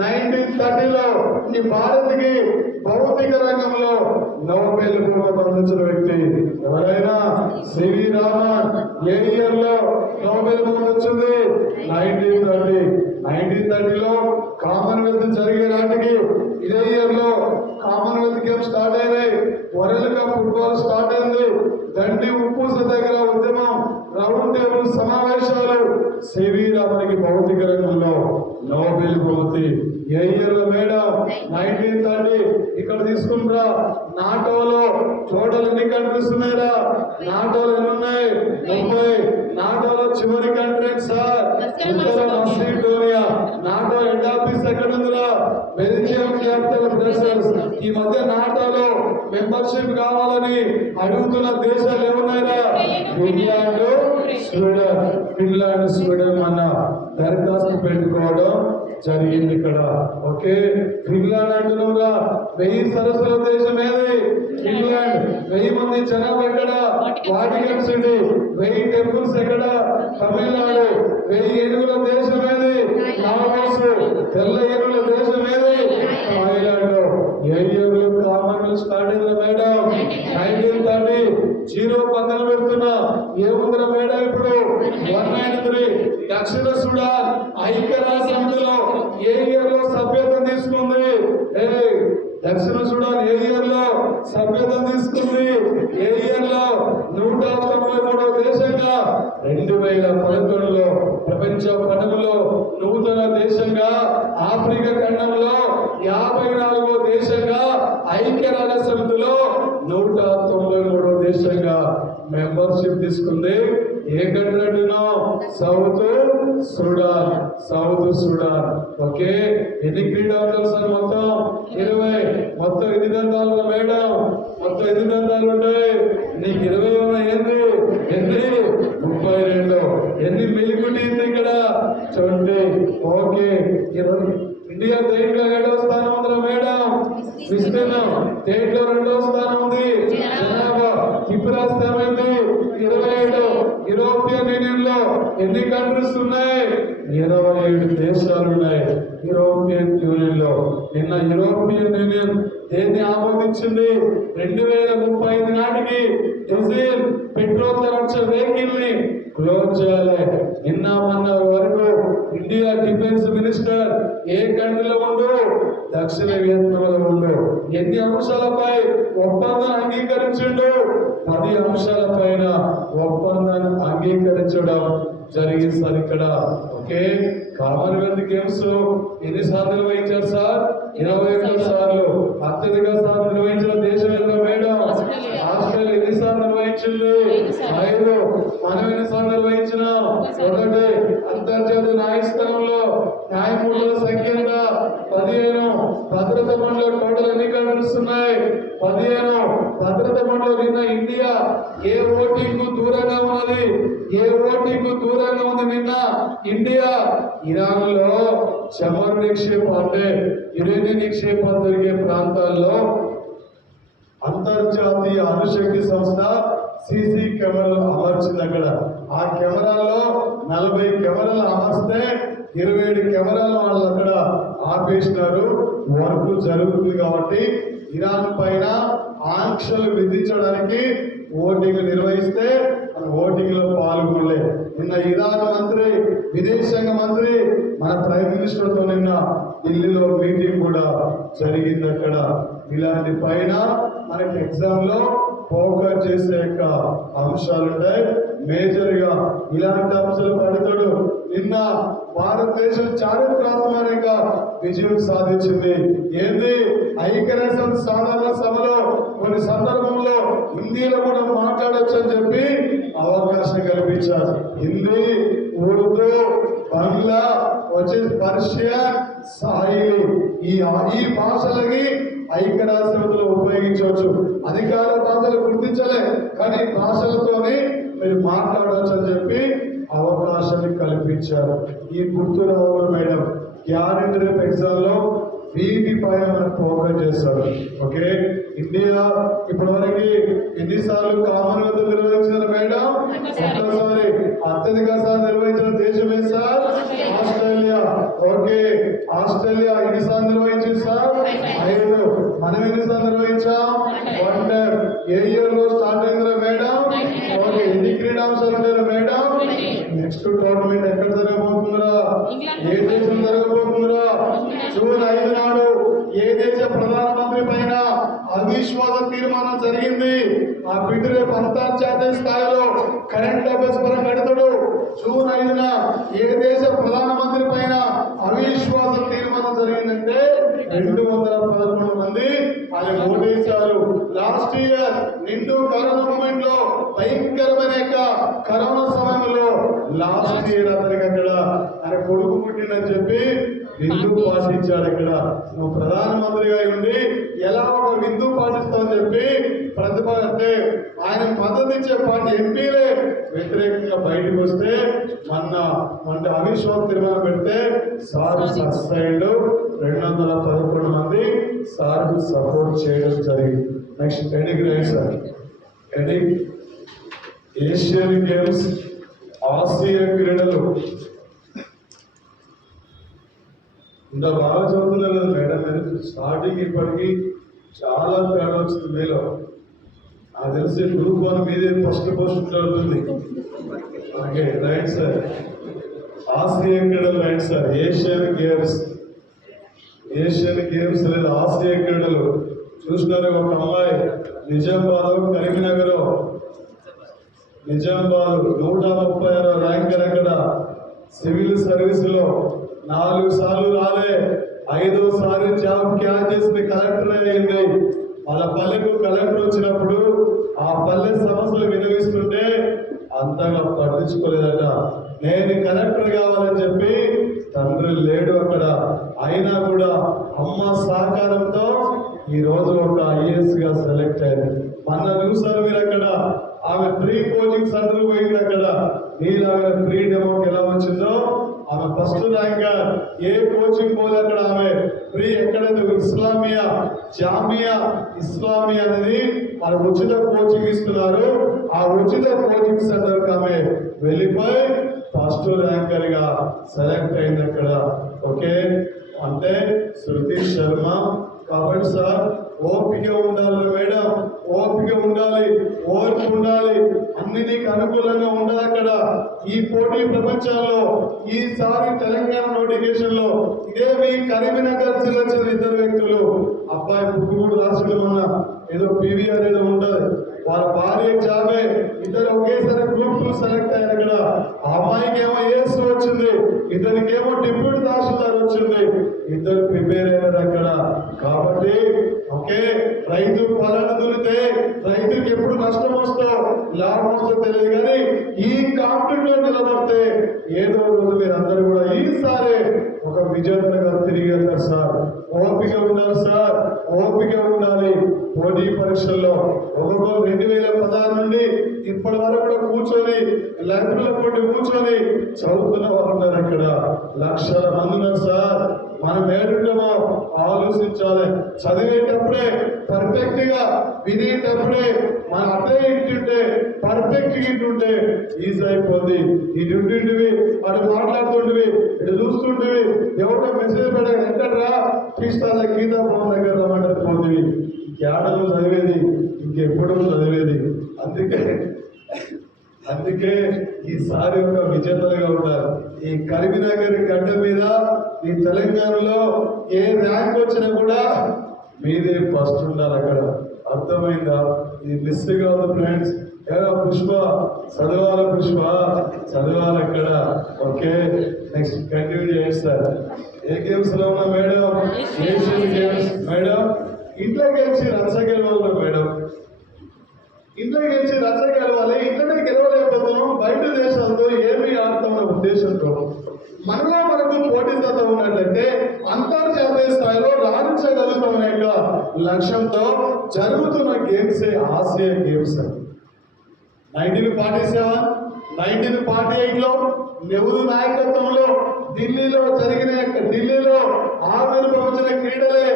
1930లో ఈ భారత్కి భౌతిక రంగంలో నోబెల్ బహుమతి అందించిన వ్యక్తి ఎవరైనా? సివి రామన్. ఏ ఇయర్ లో నోబెల్ బహుమతి వచ్చింది? 1930. 1930లో కామన్వెల్త్ జరిగే నాటికి ఇదే ఇయర్ లో కామన్వెల్త్ గేమ్స్ స్టార్ట్ అయినాయి. వరల్డ్ కప్ ఫుట్బాల్ స్టార్ట్ అయింది. దండి ఉప్పు సత్యాగ్రహ ఉద్యమం, రౌండ్ టేబుల్ సమావేశాలు. సివి రామన్కి భౌతిక రంగంలో నోబెల్ బహుమతి. ఏ ఇయర్ లో మేడం? 1930. ఇక్కడ తీసుకుంటారా? నాటోలో టోటల్ ఎన్ని కంట్రీస్ ఉన్నాయిరా? నాటోలో ఎన్ని ఉన్నాయి? 30. నాటోలో చివరి కంట్రీ సార్ ఉత్తర మసిడోనియా. నాటో హెడ్ ఆఫీస్ ఎక్కడ ఉందిరా? Belgium capital Brussels. ఈ మధ్య నాటోలో మెంబర్షిప్ కావాలని అడుగుతున్న దేశాలు ఏమున్నాయిరా? Finland, Sweden. ఫిన్లాండ్, స్వీడన్ మన దరఖాస్తు పెట్టుకోవడం జరిగింది ఇక్కడ. Okay, Finland అంటున్నావుగా. 1000 సరస్సుల దేశం ఏది? ఫిన్లాండ్. 1000 మంది జనాభా ఎక్కడ? Vatican city. 1000 టెంపుల్స్ ఎక్కడ? తమిళనాడు. 1000 ఏనుగుల దేశం ఏది? లావోస్. తెల్ల ఏనుగుల దేశం ఏది? థాయిలాండ్. ఏ ఇయర్ లో కామన్వెల్త్ స్టార్ట్ అయిందిరా మేడం? 1930. 0 పక్కన పెడుతున్నా. ఏముందిరా మేడం ఇప్పుడు? 193. దక్షిణ సుడాన్ ఐక్యరాజ్య సమితిలో ఏ ఇయర్ లో సభ్యత్వం తీసుకుంది? దక్షిణ సుడాన్ ఏ ఇయర్ లో సభ్యత్వం తీసుకుంది? ఏ ఇయర్ లో? 193వ దేశంగా 2011లో ప్రపంచ పటంలో నూతన దేశంగా, ఆఫ్రికా ఖండంలో 54వ దేశంగా, ఐక్యరాజ్య సమితిలో 193వ దేశంగా మెంబర్షిప్ తీసుకుంది. ఏ కంట్రీ అంటున్నాం? South Sudan. South Sudan. Okay, ఎన్ని క్రీడాకారులు సార్? మొత్తం 20. మొత్తం ఎన్ని దంతాలు మేడం? మొత్తం ఎన్ని దంతాలు ఉంటాయి? నీకు 20 ఉన్నాయి. ఏంది? 32. ఎన్ని మెలిగుండి ఇక్కడ? 20. ఓకే, ఇండియా దేంట్లో 7వ స్థానం ఉందిరా మేడం? విస్తీర్ణం దేంట్లో 2వ స్థానం ఉంది. జనాభా ఇప్పుడు రాష్ట్రమైంది 27. యూరోపియన్ యూనియన్ లో ఎన్ని కంట్రీస్ ఉన్నాయి? 27 దేశాలు ఉన్నాయి యూరోపియన్ యూనియన్ లో. నిన్న యూరోపియన్ యూనియన్ దేన్ని ఆమోదించింది? 2035 నాటికి డీజిల్ పెట్రోల్ ధర వెహికల్ ని క్లోజ్ చేయాలి. నిన్న మొన్న వరకు ఇండియా డిఫెన్స్ మినిస్టర్ ఏ కంట్రీలో ఉండు? దక్షిణ వియత్నాంలో ఉండు. ఎన్ని అంశాలపై ఒప్పందం అంగీకరించిండు? 10 అంశాల పైన ఒప్పందాన్ని అంగీకరించడం జరిగింది సార్ ఇక్కడ. ఓకే, కామన్వెల్త్ గేమ్స్ ఎన్నిసార్లు నిర్వహించారు సార్? 22 సార్లు. అత్యధిక సార్లు నిర్వహించిన దేశం ఏదో మేడం? ఆస్ట్రేలియా. ఎన్నిసార్లు నిర్వహించింది? 5. మనం ఎన్నిసార్లు నిర్వహించినాం? 1. అంతర్జాతీయ న్యాయస్థానంలో న్యాయమూర్తుల సంఖ్య 15. భద్రత మండలి టోటల్ ఎన్ని కంట్రీస్ ఉన్నాయి? 15. భద్రత మండలి నిన్న ఇండియా ఏ ఓటింగ్ కు దూరంగా ఉన్నది? ఏ ఓటింగ్ కు దూరంగా ఉంది? నిన్న ఇండియా ఇరాన్ లో చమురు నిక్షేపం అంటే యురేనియం నిక్షేపం జరిగే ప్రాంతాల్లో అంతర్జాతీయ అణుశక్తి సంస్థ సీసీ కెమెరాలు అమర్చింది అక్కడ. ఆ కెమెరాల్లో 40 కెమెరాలు అమర్స్తే 27 కెమెరాలు వాళ్ళు అక్కడ ఆపేసినారు. వర్క్ జరుగుతుంది కాబట్టి ఇరాన్ పైన ఆంక్షలు విధించడానికి ఓటింగ్ నిర్వహిస్తే మన ఓటింగ్ లో పాల్గొనలే. నిన్న ఇరాన్ మంత్రి, విదేశాంగ మంత్రి, మన ప్రైమ్ మినిస్టర్ తో నిన్న ఢిల్లీలో మీటింగ్ కూడా జరిగింది. అక్కడ ఇలాంటి పైన మనకి ఎగ్జామ్ లో ఫోకస్ చేసే యొక్క అంశాలు ఉంటాయి. మేజర్ గా ఇలాంటి అంశాలు పడతాడు. నిన్న భారతదేశం చారిత్రాత్మక విజయం సాధించింది. ఏంది? ఐక్యరాజ్యం సాధారణ సభలో కొన్ని సందర్భంలో హిందీలో కూడా మాట్లాడొచ్చు అని చెప్పి అవకాశం కల్పించారు. హిందీ, ఉర్దూ, బంగ్లా, వచ్చే పర్షియన్, సాయిలి ఈ భాషలకి ఐక్యరాజ్యంలో ఉపయోగించవచ్చు. అధికార భాషలు గుర్తించలే, కానీ భాషలతోనే మీరు మాట్లాడవచ్చు అని చెప్పి అవకాశాన్ని కల్పించారు. ఈ గుర్తు రావాలి మేడం. గ్యారెంటీ రేపు ఎగ్జామ్ లో వీటి పైన ఫోకస్ చేస్తారు. ఓకే, ఇండియా ఇప్పటి వరకు ఎన్నిసార్లు కామన్వెల్త్ నిర్వహించారు మేడం? ఒక్కసారి. అత్యధికసారి నిర్వహించిన దేశమే సార్ ఆస్ట్రేలియా. ఓకే, ఆస్ట్రేలియా ఎన్నిసార్లు నిర్వహించింది సార్? 5. మనం ఎన్నిసార్లు నిర్వహించాం? 1 టైం. ఏ ఇయర్ లో స్టార్ట్ అయిందిరా మేడం? ఓకే, ఎన్ని క్రీడాంశాలు ఉంటారు మేడం? నెక్స్ట్ టోర్నమెంట్ ఎక్కడ జరగబోతుందిరా? ఏ దేశం జరగబోతుందిరా? జూన్ 5 నాడు ఏ దేశ ప్రధానమంత్రి పైన అవిశ్వాస తీర్మానం జరిగింది. ఆ బిడ్డ రేపు అంతర్జాతీయ స్థాయిలో కరెంట్ అఫైర్స్ పరంగా పెడతాడు. జూన్ 5న ఏ దేశ ప్రధానమంత్రి పైన అవిశ్వాస తీర్మానం జరిగిందంటే 211 మంది ఆయన ఓటేశారు. లాస్ట్ ఇయర్ నిండు కరోనా మూమెంట్ లో భయంకరమైన కరోనా సమయంలో లాస్ట్ ఇయర్ అతనికి అక్కడ ఆయన కొడుకు పుట్టిందని చెప్పి విందు పాటించాడు. అక్కడ నువ్వు ప్రధానమంత్రిగా ఉండి ఎలా ఒక విందు పాటిస్తావని చెప్పి ప్రతిభ అంటే ఆయన మద్దతు ఇచ్చే పార్టీ ఎంపీలే వ్యతిరేకంగా బయటకు వస్తే మన అవిశ్వాస తీర్మానం పెడితే సార్ సస్సైడ్ 211 మంది సార్ సపోర్ట్ చేయడం జరిగింది. Next heading right sir. Heading Asian games, Asia క్రీడలు. ఇంత బాగా చదువుతున్నారు కదా మేడం. మీరు స్టార్టింగ్ ఇప్పటికీ చాలా తేడా వచ్చింది మీలో. నాకు తెలిసి గ్రూప్ 1 మీదే ఫస్ట్ పోస్ట్ చదువుతుంది. Okay right sir. ఆసియా క్రీడలు రైట్ సార్. ఏషియన్ గేమ్స్ లేదా ఆసియా క్రీడలు చూసినారు. ఒక అమ్మాయి నిజామాబాద్, కరీంనగర్, నిజామాబాద్ 136 ర్యాంకర్. అక్కడ సివిల్ సర్వీస్ లో 4 సార్లు రాలే, 5వసారి జాబ్ క్యాచ్ చేసింది, కలెక్టర్ అయింది. వాళ్ళ పల్లెకు కలెక్టర్ వచ్చినప్పుడు ఆ పల్లె సమస్యలు వినిపిస్తుంటే అంతగా పట్టించుకోలేదట. నేను కలెక్టర్ కావాలని చెప్పి తండ్రి లేడు అక్కడ, అయినా కూడా అమ్మ సహకారంతో ఈ రోజు ఒక IAS గా సెలెక్ట్ అయ్యింది. మొన్న చూసారు మీరు అక్కడ ఆమె ఫ్రీ కోచింగ్ సెంటర్ పోయింది. అక్కడ నీలాగా ఫ్రీ డెమోకి ఎలా వచ్చిందో ఆమె ఫస్ట్ ర్యాంకర్. ఏ కోచింగ్ పోలే అక్కడ ఆమె ఫ్రీ. ఎక్కడైతే ఇస్లామియా, జామియా ఇస్లామియా అనేది ఆమె ఉచిత కోచింగ్ ఇస్తున్నారు. ఆ ఉచిత కోచింగ్ సెంటర్ కి ఆమె వెళ్ళిపోయి ఫస్ట్ ర్యాంకర్ గా సెలెక్ట్ అయింది అక్కడ. ఓకే, అంటే శృతి శర్మ. కాబట్టి సార్ ఓపిక ఉండాలి మేడం, ఓపిక ఉండాలి, ఓర్పు ఉండాలి. అన్ని నీకు అనుకూలంగా ఉండదు అక్కడ. ఈ పోటీ ప్రపంచాల్లో ఈసారి తెలంగాణ నోటిఫికేషన్ లో ఇదే మీ కరీంనగర్ జిల్లా చెందిన 2 వ్యక్తులు, అబ్బాయి పుట్టుకూడు రాష్ట్రంలో ఉన్న ఏదో PVR ఏదో ఉంటది, వాళ్ళ భార్య జాబే, ఇద్దరు ఒకేసారి గ్రూప్ 2 సెలెక్ట్ అయ్యారు. అక్కడ ఆ అమ్మాయికి ఏమో AS వచ్చింది, ఇద్దరికేమో డిప్యూటీ తహసీల్దార్ వచ్చింది. ఇద్దరు ప్రిపేర్ అయ్యారు అక్కడ. కాబట్టి ఓకే, రైతు పొలాన్ని దున్నితే రైతుకి ఎప్పుడు నష్టం వస్తో లాభం వస్తో తెలియదు, కానీ ఈ కాంపిటీషన్ లో నిలబడితే ఏదో రోజు మీరు అందరూ కూడా ఈసారి ఒక విజేతగా తిరిగి వెళ్తారు సార్. ఓపిక ఉండాలి సార్, ఓపిక ఉండాలి. పోటీ పరీక్షల్లో ఒక్కొక్కరు 2016 నుండి ఇప్పటి వరకు కూడా కూర్చొని లైబ్రరీలో పోటీ కూర్చొని చదువుతున్న వారు ఉన్నారు. అక్కడ లక్షల మంది ఉన్నారు సార్. మనం ఏడుంటామో ఆలోచించాలి. చదివేటప్పుడే పర్ఫెక్ట్ గా, వినేటప్పుడే మన అదే ఇంటుంటే పర్ఫెక్ట్ ఇంటుంటే ఈజీ అయిపోద్ది. ఇటు ఉంటుంటివి, అటు మాట్లాడుతుంటివి, ఇటు చూస్తుంటివి, ఎవరో మెసేజ్ పెట్టగా ఎక్కడరా తీస్తాల గీతా భవన్ దగ్గర రమ్మంటారు పోతుంది. ఏడలు చదివేది, ఇంకెప్పుడు చదివేది. అందుకే ఈసారి ఒక విజేతలుగా ఉన్నారు. ఈ కరీంనగర్ గడ్డ మీద ఈ తెలంగాణలో ఏ ర్యాంక్ వచ్చినా కూడా మీదే ఫస్ట్ ఉండాలి. అక్కడ అర్థమైందా? ఇది మిస్ కాదు ఫ్రెండ్స్. ఎవరో పుష్ప చదవాలి, పుష్ప చదవాలి అక్కడ. ఓకే, నెక్స్ట్ కంటిన్యూ చేస్తారు. ఏ గేమ్స్ లో ఉన్నా మేడం? Asian games madam. ఇంట్లో గెలిచి రచ్చ గెలవాలి మేడం. ఇంట్లో గెలిచి రచ్చ గెలవాలి. ఇంట్లోనే గెలవలేకపోతున్నాం, బయట దేశాలతో ఏమి ఆడతామన్న ఉద్దేశంతో మనలో మనకు పోటీతత్వం ఉన్నట్లయితే అంతర్జాతీయ స్థాయిలో రాణించగలుగుతామనే యొక్క లక్ష్యంతో జరుగుతున్న గేమ్సే ఆసియా గేమ్స్. 1947, 1948 లో నెహ్రూ నాయకత్వంలో ఢిల్లీలో ఆవిర్భవించిన క్రీడలే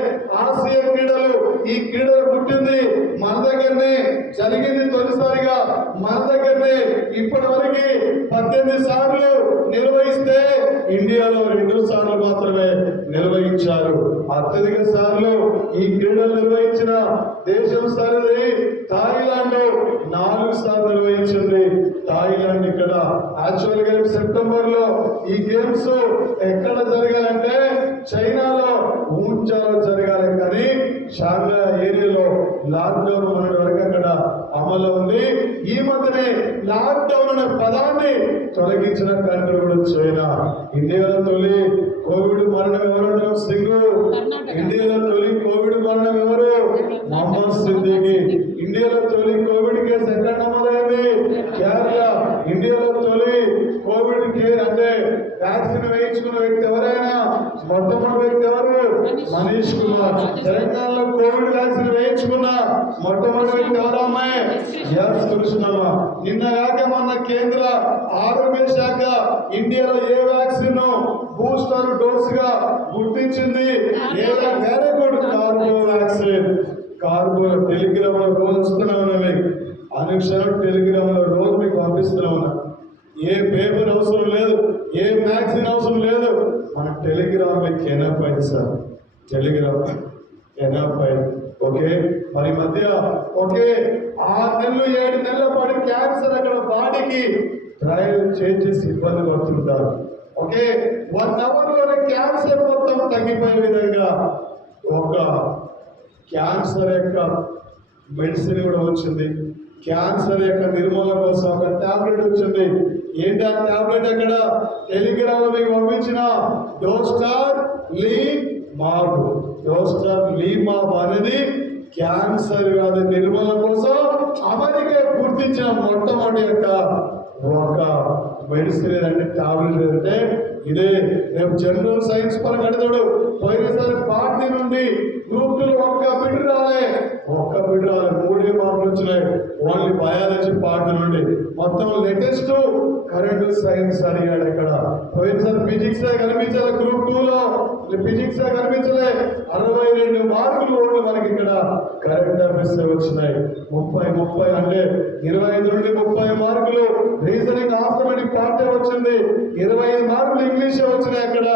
ఆసియా క్రీడలు. ఈ క్రీడలు పుట్టింది మన దగ్గరనే, జరిగింది తొలిసారిగా మన దగ్గరనే. ఇప్పటి వరకు 18 సార్లు నిర్వహిస్తే ఇండియాలో 2 సార్లు మాత్రమే నిర్వహించారు. అత్యధిక సార్లు ఈ క్రీడలు నిర్వహించిన దేశం సరిది థాయిలాండ్ 4 సార్లు నిర్వహించింది. థాయిలాండ్ ఇక్కడ యాక్చువల్ గా సెప్టెంబర్ లో ఈ గేమ్స్ ఎక్కడ జరగాలంటే చైనాలో ఊంచాలో జరగాలి, కానీ షాంఘై ఏరియాలో లాక్డౌన్ మొన్నటి వరకు అక్కడ అమలు ఉంది. ఈ మధ్యనే లాక్డౌన్ అనే పదాన్ని తొలగించిన కంట్రీ కూడా చైనా. ఇండియాలో తొలి కోవిడ్ మరణం ఎవరు? సింగు. ఇండియాలో తొలి కోవిడ్ మరణం ఎవరు? మహమ్మద్ సిద్దికి. ఇండియాలో తొలి కోవిడ్ కేసు ఎక్కడ నమోదైంది? కేరళ. ఇండియాలో తొలి కోవిడ్ కేర్ అంటే వ్యాక్సిన్ వేయించుకున్న వ్యక్తి ఎవరైనా మొట్టమొదటి వ్యక్తి ఎవరు? మనీష్ కుమార్. తెలంగాణలో కోవిడ్ వ్యాక్సిన్ వేయించుకున్న మొట్టమొదటి వ్యక్తి ఎవరు? అమ్మాయి ఎస్ కృష్ణమ్మ. నిన్నగాక మొన్న కేంద్ర ఆరోగ్య శాఖ ఇండియాలో ఏ వ్యాక్సిన్ బూస్టర్ డోస్ గా గుర్తించింది? Very good, కార్బో vaccine. కార్బో టెలిగ్రామ్ లో రోజు వస్తూనే ఉన్నాయి, అనుక్షణం టెలిగ్రామ్ లో రోజు మీకు పంపిస్తూనే ఉన్నా. ఏ పేపర్ అవసరం లేదు, ఏ మ్యాగజైన్ అవసరం లేదు, మన టెలిగ్రామ్ ఎనఫ్ అయింది సార్. టెలిగ్రామ్ ఎనఫ్ అయింది. ఓకే, మరి మధ్య ఓకే 6 నెలలు 7 నెలల పాటు క్యాన్సర్ అక్కడ బాడీకి ట్రయల్ చేసి ఇబ్బంది పడుతుంటారు. ఓకే, 1 అవర్ లోనే క్యాన్సర్ మొత్తం తగ్గిపోయే విధంగా ఒక క్యాన్సర్ యొక్క మెడిసిన్ కూడా వచ్చింది. క్యాన్సర్ యొక్క నిర్మూలన కోసం ఒక టాబ్లెట్ వచ్చింది. ఏంటి ఆ టాబ్లెట్? అక్కడ టెలిగ్రామ్ లో మీకు పంపించిన డోస్టార్ లీమాబ్. డోస్టార్ లీమాబ్ అనేది క్యాన్సర్ వ్యాధి నిర్మూలన కోసం అమెరికా గుర్తించిన మొట్టమొదటి యొక్క ఒక మెడిసిన్ ఏదంటే టాబ్లెట్ ఏదంటే ఇదే. రేపు జనరల్ సైన్స్ పరంగా అడుగుతాడు. పోయినసారి పార్టీ నుండి గ్రూప్ 2 ఒక్క బిడ్ రాలే. 3 మార్కులు వచ్చినాయి ఓన్లీ బయాలజీ పార్టీ నుండి. మొత్తం లేటెస్ట్ కరెంట్ సైన్స్ అడిగాడు. ఇక్కడ పోయినసారి ఫిజిక్స్ కనిపించాలి, గ్రూప్ 2 లో ఫిజిక్స్ కనిపించలే. 62 మార్కులు ఓన్లీ మనకి ఇక్కడ కరెంట్ అఫైర్స్ వచ్చినాయి. 30 అంటే 25 నుండి 30 మార్కులు రీజనింగ్ ఆర్థమెటిక్ పార్టీ వచ్చింది. 25 మార్కులు ఇంగ్లీష్ వచ్చినాయి. అక్కడ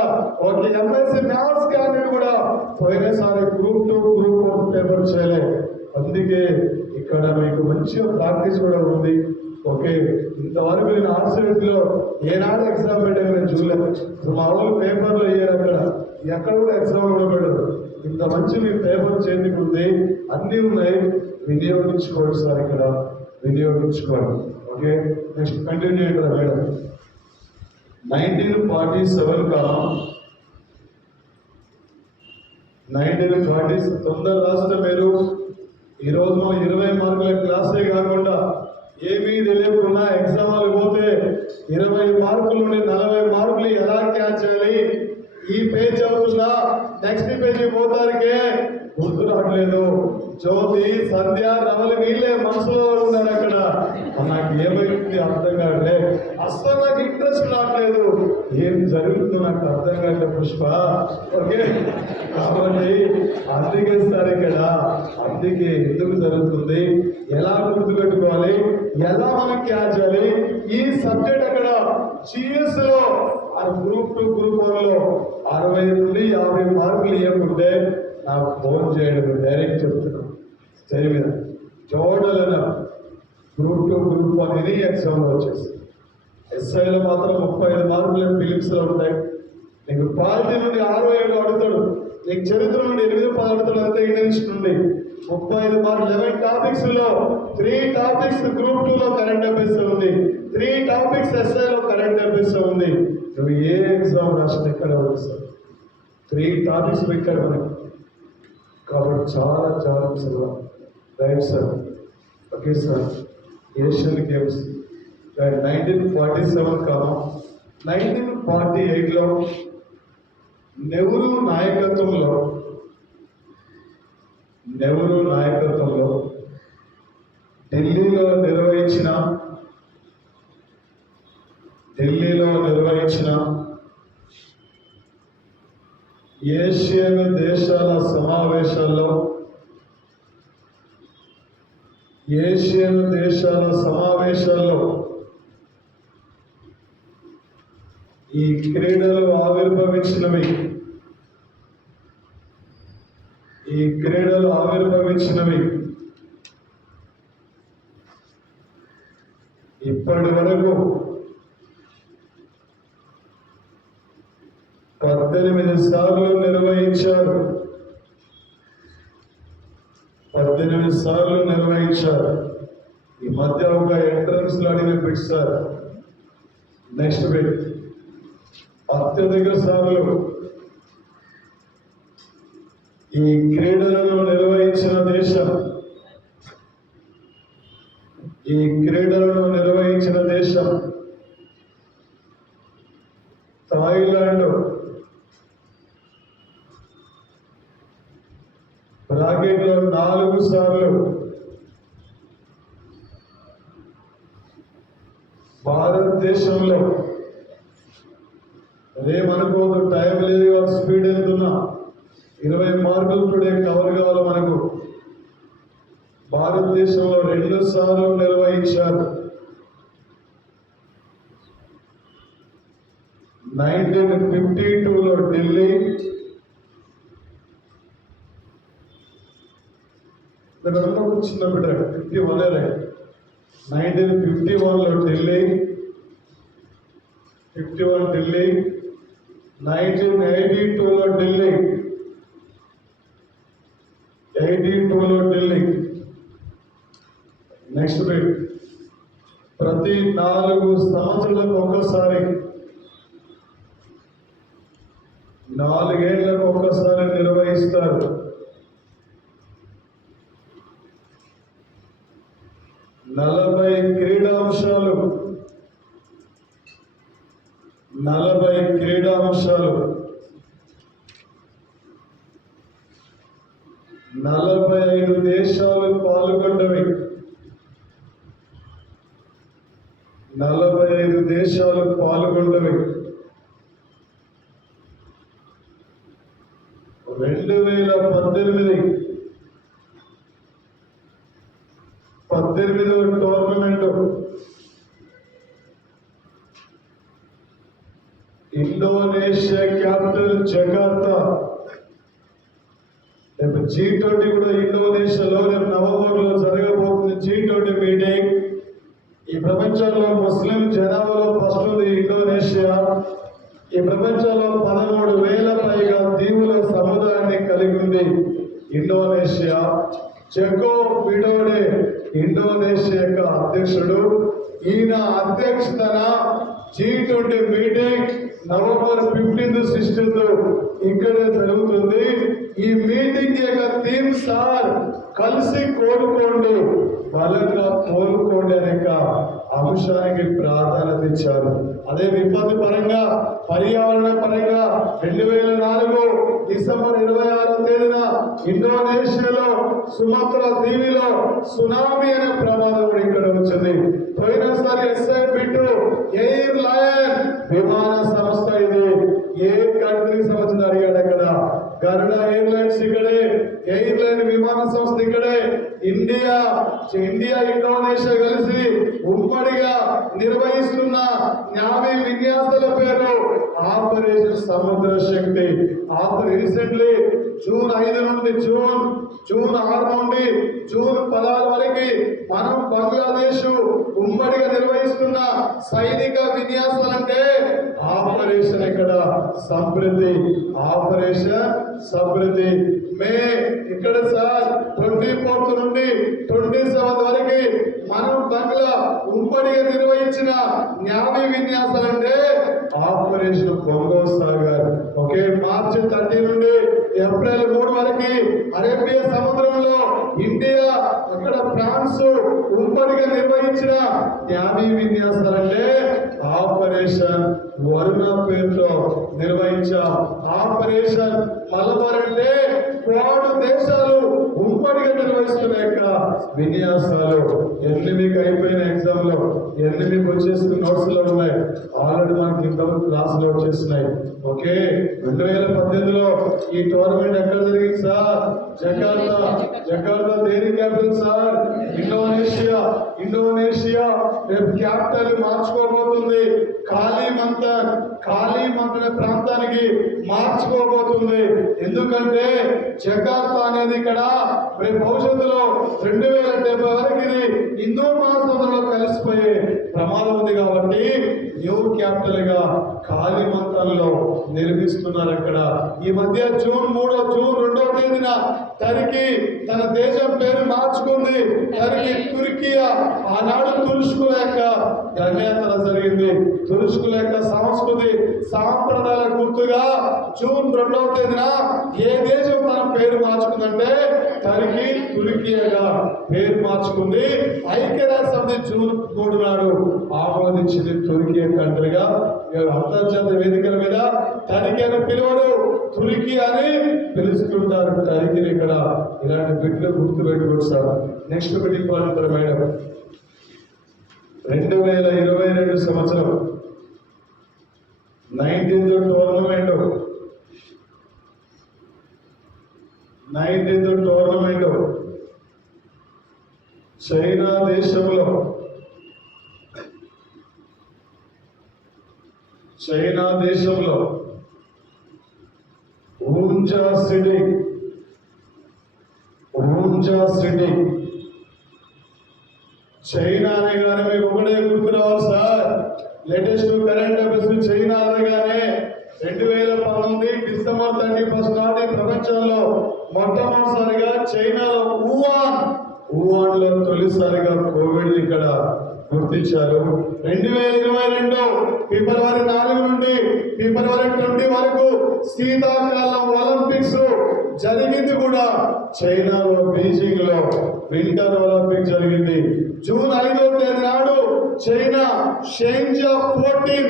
ఒక ఎంఎస్సీ మ్యాథ్స్ క్యాండిడేట్ కూడా పోయినసారి గ్రూప్ 2 గ్రూప్ 4 పేపర్ చేయలేదు. అందుకే ఇక్కడ మీకు మంచిగా ప్రాక్టీస్ కూడా ఉంది. ఓకే, ఇంతవరకు నేను ఆర్సెట్ లో ఏనాడు ఎగ్జామ్ పెట్టాను నేను చూడలేదు. మా వాళ్ళు పేపర్లో వేయరు, అక్కడ ఎక్కడ కూడా ఎగ్జామ్ కూడా పెట్టరు. ఇంత మంచి మీ పేపర్ చేతికి ఉంది, అన్నీ ఉన్నాయి, వినియోగించుకోండి సార్. ఇక్కడ వినియోగించుకోండి. ఓకే, నెక్స్ట్ కంటిన్యూ ఇక్కడ మేడం. 1947 కాలం 1940 తొందర రాష్ట్రం మీరు. ఈరోజు మనం 20 మార్కుల క్లాసే కాకుండా ఏమీ తెలియకుండా ఎగ్జామ్లు పోతే 20 మార్కుల నుండి 40 మార్కులు ఎలా క్యాచ్ చేయాలి? ఈ పేజ్ అవుతుందా, నెక్స్ట్ పేజీ పోతానికే గుర్తు రావట్లేదు. జ్యోతి, సంధ్య, రమలు వీళ్ళే మనసులో ఉన్నారు అక్కడ. నాకు ఏమైంది అర్థం కావట్లే, అసలు నాకు ఇంట్రెస్ట్ రావట్లేదు, ఏం జరుగుతుందో నాకు అర్థం కావట్లే పుష్ప. ఓకే, కాబట్టి అందుకే సార్ ఇక్కడ అందుకే ఎందుకు జరుగుతుంది, ఎలా గుర్తుపెట్టుకోవాలి, ఎలా మనం క్యాచ్ చేయాలి ఈ సబ్జెక్ట్. అక్కడ GS లో గ్రూప్ 2 గ్రూప్ 1 లో 60 నుండి 50 మార్కులు ఇవ్వకుంటే నాకు ఫోన్ చేయడం డైరెక్ట్ చెప్తున్నాను. చేయ మీద టోటల్ గ్రూప్ 2 గ్రూప్ 1 ఇది ఎగ్జామ్లో వచ్చేసి. SIలో మాత్రం 35 మార్కులు ఫిలిమ్స్లో ఉంటాయి. నీకు పాలిటీ నుండి 6, 7 అడుగుతాడు, నీకు చరిత్ర నుండి 8, 10 అడుగుతాడు, అంతే ఇంగ్లీష్ నుండి 35 మార్కులు. 11 టాపిక్స్ లో 3 టాపిక్స్ గ్రూప్ 2 లో కరెంట్ అఫైర్స్ ఉంది, 3 టాపిక్స్ SIలో కరెంట్ అఫైర్స్ ఉంది. నువ్వు ఏ ఎగ్జామ్ రాసిన ఎక్కడ సార్ 3 టాపిక్స్ పెట్టాడు మనకి. కాబట్టి చాలా చాలా right sir. Okay sir, Asian games 1947 కాదు 1948లో నెహ్రూ నాయకత్వంలో ఢిల్లీలో నిర్వహించిన ఏషియన్ దేశాల సమావేశాల్లో ఈ క్రీడలు ఆవిర్భవించినవి ఇప్పటి వరకు 18 సార్లు నిర్వహించారు. 18 సార్లు నిర్వహించారు. ఈ మధ్య ఒక ఎంట్రన్స్ లో అడిగిన బిట్ సార్, నెక్స్ట్ బిట్ అత్యధిక సార్లు ఈ క్రీడలను నిర్వహించిన దేశం థాయిలాండ్. బ్రాకెట్లో 4 సార్లు. భారతదేశంలో రేమనుకోదు, టైం లేదు కాబట్టి స్పీడ్ వెళ్తున్నా. 20 మార్కులు టుడే కవర్ కావాలి మనకు. భారతదేశంలో 2 సార్లు నిర్వహించారు. 1952లో ఢిల్లీ, చిన్న బిడ్డ 51 1951లో ఢిల్లీ, 1982లో ఢిల్లీ. నెక్స్ట్ బిట్ ప్రతి 4 సంవత్సరాలకు ఒక్కసారి, 4 ఏళ్లకు ఒక్కసారి నిర్వహిస్తారు. 40 క్రీడాంశాలు 45 దేశాలు పాల్గొన్నవి. 2018 టోర్నమెంట్ ఇండోనేషియా క్యాపిటల్ జకార్తా. రేపు G20 కూడా ఇండోనేషియాలో రేపు నవంబర్లో జరగబోతుంది. G20 meeting. ఈ ప్రపంచంలో ముస్లిం జనాభాలో ఫస్ట్ ఉంది ఇండోనేషియా. ఈ ప్రపంచంలో 13,000 పైగా దీవుల సముదాయాన్ని కలిగి ఉంది ఇండోనేషియా. జకో విడోడే ఇండోనేషియా యొక్క అధ్యక్షుడు. ఈయన అధ్యక్షతన G20 మీటింగ్ నవంబర్ 15, 16 ఇక్కడే జరుగుతుంది. ఈ మీటింగ్ యొక్క థీమ్ సార్ కలిసి కోరుకోండి, బలంగా కోరుకోండి అనే అంశానికి ప్రాధాన్యత ఇచ్చారు. అదే విపత్తు పరంగా, పర్యావరణ పరంగా 2004 డిసెంబర్ 26వ తేదీన ఇండోనేషియాలో సుమత్రా దీవిలో సునామీ అనే ప్రమాదం కూడా ఇక్కడ వచ్చింది. పోయినసారి SIBIT ఎయిర్ లయన్ విమాన సంస్థ ఇది ఏ కంట్రీకి సంబంధించి అడిగాడు. అక్కడ గరుడ ఎయిర్లైన్స్ ఇక్కడే, ఎయిర్ లైన్ విమాన సంస్థ ఇక్కడే. ఇండియా ఇండోనేషియా కలిసి ఉమ్మడిగా నిర్వహిస్తున్న న్యావీ విన్యాసాల పేరు ఆపరేషన్ సముద్ర శక్తి. రీసెంట్లీ జూన్ 5 నుండి జూన్ 6 నుండి జూన్ 16 వరకు మనం బంగ్లాదేశ్ ఉమ్మడిగా నిర్వహిస్తున్న సైనిక విన్యాసాలంటే ఆపరేషన్ ఇక్కడ సమృద్ధి, ఆపరేషన్ సమృద్ధి. మే ఇక్కడ సార్ 24 నుండి 27 వరకు మనం బంగ్లా ఉమ్మడిగా నిర్వహించిన న్యావీ విన్యాసాలంటే ఆపరేషన్ కొంగో సాగర్. ఒకే మార్చి 30 నుండి ఏప్రిల్ 3 వరకు అరేబియా సముద్రంలో ఇండియా అక్కడ ఫ్రాన్స్ ఉమ్మడిగా నిర్వహించిన న్యావీ విన్యాసాలంటే ఆపరేషన్ వరుణ పేరుతో నిర్వహించాం. ఆపరేషన్ మలబార్ అంటే క్వాడ్ దేశాలు ఉమ్మడిగా నిర్వహిస్తున్న యొక్క విన్యాసాలు. ఎన్ని మీకు అయిపోయిన ఎగ్జామ్ లో, ఎన్ని మీకు వచ్చేసిన నోట్స్ లో ఉన్నాయి, ఆల్రెడీ మనకి ఇంతవరకు క్లాస్ లో వచ్చేస్తున్నాయి. ఓకే, 2018లో ఈ టోర్నమెంట్ ఎక్కడ జరిగింది సార్? జకార్తా దేని క్యాపిటల్ సార్? ఇండోనేషియా రేపు క్యాపిటల్ మార్చుకోబోతుంది. కాళీమంతన్ అనే ప్రాంతానికి మార్చుకోబోతుంది. ఎందుకంటే జకార్తా అనేది ఇక్కడ రేపు భవిష్యత్తులో 2070 వరకు ఇది హిందూ మహాసముద్రంలో కలిసిపోయే ప్రమాదం ఉంది. కాబట్టి న్యూ క్యాపిటల్ గా కాళీమంతన్లో నిర్మిస్తున్నారు. అక్కడ ఈ మధ్య జూన్ 2వ తేదీన టర్కీ తన దేశం పేరు మార్చుకుంది. తుర్కియా ఆనాడు తురుష్కుల యొక్క దండయాత్ర జరిగింది. తురుష్కుల యొక్క సంస్కృతి సాంప్రదాయాల గుర్తుగా జూన్ 2వ తేదీన ఏ దేశం తన పేరు మార్చుకుందంటే తుర్కియాగా పేరు మార్చుకుంది. ఐక్యరాజ్య సమితి జూన్ 3 నాడు ఆమోదించింది తుర్కియా కంట్రీగా. అంతర్జాతీయ వేదికల మీద టర్కీ అని పిలువడు, తుర్కీ అని పిలుస్తుంటారు టర్కీని. ఇక్కడ ఇలాంటి బిడ్డలు గుర్తు పెట్టుకోండి సార్. నెక్స్ట్ ఒకటి ఇంపార్టెంట్ మేడం, 2022 సంవత్సరం 19th టోర్నమెంట్ చైనా దేశంలో ఊంజా సిటీ చైనా అనగానే మీకు ఒకటే గుర్తు రావాలి sir. Latest current affairs China అనగానే 2019 డిసెంబర్ 31 నాటి ప్రపంచంలో మొట్టమొదటిసారిగా చైనాలో వుహాన్లో తొలిసారిగా కోవిడ్ ఇక్కడ గుర్తించారు. 2022 ఫిబ్రవరి 4 నుండి ఫిబ్రవరి 20 వరకు శీతాకాలం ఒలింపిక్స్ జరిగింది కూడా చైనాలో బీజింగ్ లో. వింటర్ ఒలింపిక్ జరిగింది. జూన్ 5వ తేదీ నాడు చైనా షెంజా 14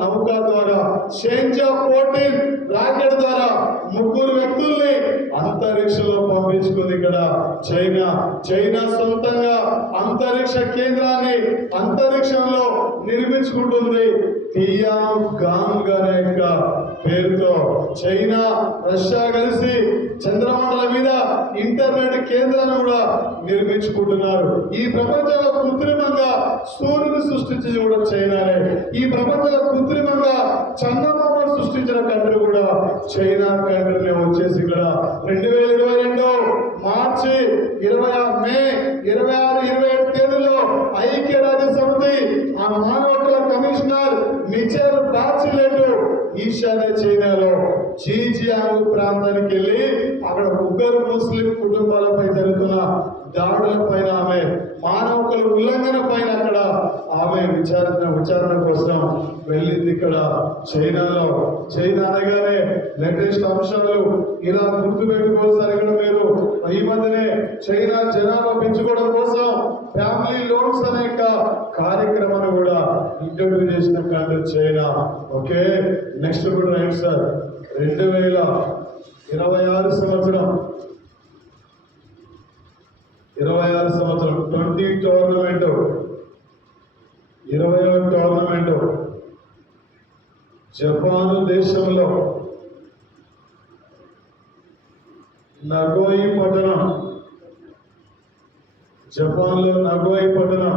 నౌకా ద్వారా షెంజా 14 రాకెట్ ద్వారా 3 వ్యక్తుల్ని అంతరిక్షంలో పంపించుకుంది. ఇక్కడ చైనా సొంతంగా అంతరిక్ష కేంద్రాన్ని అంతరిక్షంలో నిర్మించుకుంటుంది. టియాంగాంగ్ అనే పేరుతో చైనా రష్యా కలిసి చంద్రమండలం మీద ఇంటర్నెట్ కేంద్రాన్ని కూడా నిర్మించుకుంటున్నారు. ఈ ప్రపంచంలో కృత్రిమంగా సూర్యుని సృష్టించింది కూడా చైనానే. ఈ ప్రపంచంలో కృత్రిమంగా చందమామను సృష్టించిన కంట్రీ కూడా చైనా కంట్రీనే. వచ్చేసి ఇక్కడ 2022 మార్చి 26 మే 26, 27 తేదీలో ఐక్యరాజ్య సమితి ఆ మానవ హక్కుల కమిషనర్ మిచెల్ బాచిలెట్ ఈశాన్య చైనాలో జీజియాంగ్ ప్రాంతానికి వెళ్ళి అక్కడ 3 ముస్లిం కుటుంబాలపై జరుగుతున్న దాడుల పైన ఆమె మానవ హక్కుల ఉల్లంఘన పైన అక్కడ ఆమె విచారణ కోసం వెళ్ళింది. ఇక్కడ చైనా అనగానే లేటెస్ట్ అంశాలు ఇలా గుర్తు పెట్టుకోవాల్సి. ఇక్కడ మీరు ఈ మధ్యనే చైనా జనాభా పెంచుకోవడం కోసం ఫ్యామిలీ లోన్స్ అనే కార్యక్రమాన్ని కూడా ఇంట్రడ్యూస్ చేసిన కంట్రీ చైనా. ఓకే, నెక్స్ట్ కూడా రైట్ సార్. 2026 సంవత్సరం 20 టోర్నమెంట్ 21 టోర్నమెంట్ జపాన్ దేశంలో నగోయి పట్టణం, జపాన్ లో నగోయి పట్టణం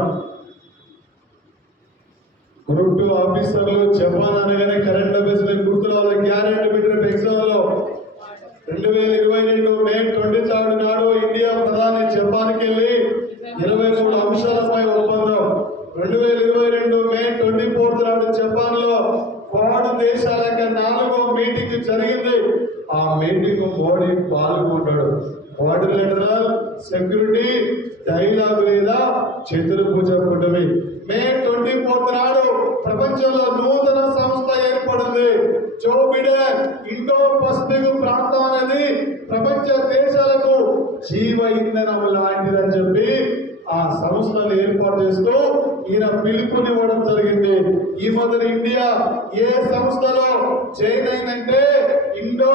గ్రూప్ 2 ఆఫీసర్లు జపాన్ అనగానే కరెంట్ అఫైర్స్ గుర్తు రావాలి. గ్యారెంటీ పెట్టిన ఎగ్జామ్ లో 2022 మే 23 నాడు ఇండియా ప్రధాని జపాన్కి వెళ్ళి 23 అంశాలపై ఒప్పందం. 2022 మే 24 నాడు జపాన్ లో క్వాడ్ దేశాల యొక్క 4వ మీటింగ్ జరిగింది. ఆ మీటింగ్ మోడీ పాల్గొంటాడు. క్వాడ్రిలేటరల్ సెక్యూరిటీ డైలాగ్ లేదా చతుర్భుజ కూటమి. మే 24 నాడు ప్రపంచంలో నూతన సంస్థ ఏర్పడింది. జో బిడెన్ ఇండో పసిఫిక్ ప్రాంతం అనేది ప్రపంచ దేశాలకు జీవ ఇంధనం లాంటిదని చెప్పి ఆ సంస్థను ఏర్పాటు చేస్తూ ఈయన పిలుపునివ్వడం జరిగింది. ఈ మొదలు ఇండియా ఏ సంస్థలో జాయిన్ అయిందంటే Indo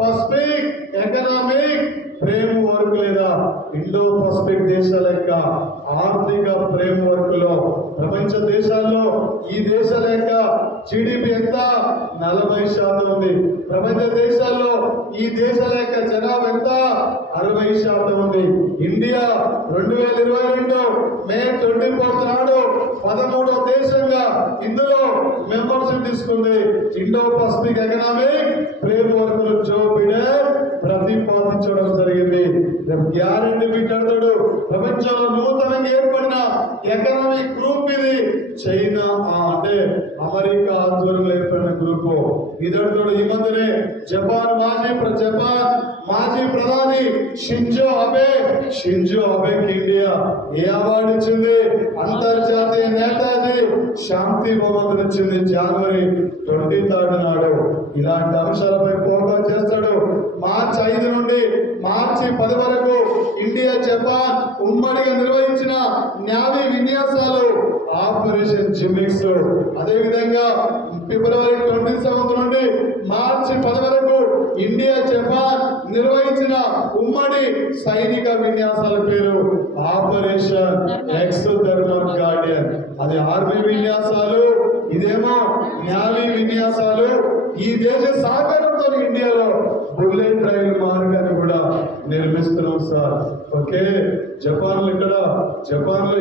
Pacific economic frame work లేదా ఇండో పసిఫిక్ దేశాల యొక్క ఆర్థిక ఫ్రేమ్ వర్క్ లో ప్రపంచ దేశాల్లో ఈ దేశాల యొక్క జీడిపి ఎంత 40% ఉంది. ప్రపంచ దేశాల్లో ఈ దేశాల యొక్క జనాభా ఎంత 60% ఉంది. ఇండియా 2022 మే 24 నాడు 13వ దేశంగా ఇందులో మెంబర్షిప్ తీసుకుంది. Indo Pacific economic framework Joe Biden ప్రతిపాదించడం జరిగింది. గ్యారెంటీ పెట్టాడు. ప్రపంచంలో నూతనంగా ఏర్పడిన ఎకనామిక్ గ్రూప్ ఇది. చైనా అంటే అమెరికా ఆధ్వర్యంలో ఏర్పడిన గ్రూప్. ఇద్దరు ఈ మధ్యనే జపాన్ మాజీ ప్రధాని షింజో అబేకి ఇండియా ఏ అవార్డు ఇచ్చింది? అంతర్జాతీయ నేతాజీ శాంతి బహుమతిని ఇచ్చింది జనవరి 23 నాడు. ఇలాంటి అంశాలపై ఫోకస్ చేస్తాడు. మార్చి 5 నుండి మార్చి 10 వరకు ఇండియా జపాన్ ఉమ్మడిగా నిర్వహించిన న్యావీ విన్యాసాలు ఆపరేషన్ జిమిక్స్. అదేవిధంగా ఫిబ్రవరి 27 నుండి మార్చి 10 వరకు ఇండియా జపాన్ నిర్వహించిన ఉమ్మడి సైనిక విన్యాసాల పేరు ఆపరేషన్ ఎక్స్ థర్మల్ గార్డియన్. అది ఆర్మీ విన్యాసాలు, ఇదేమో న్యావీ విన్యాసాలు. ఈ దేశ సహకారంతో ఇండియాలో బుల్లెట్ రైలు మార్గాన్ని కూడా నిర్మిస్తున్నాం సార్. ఓకే, జపాన్ లో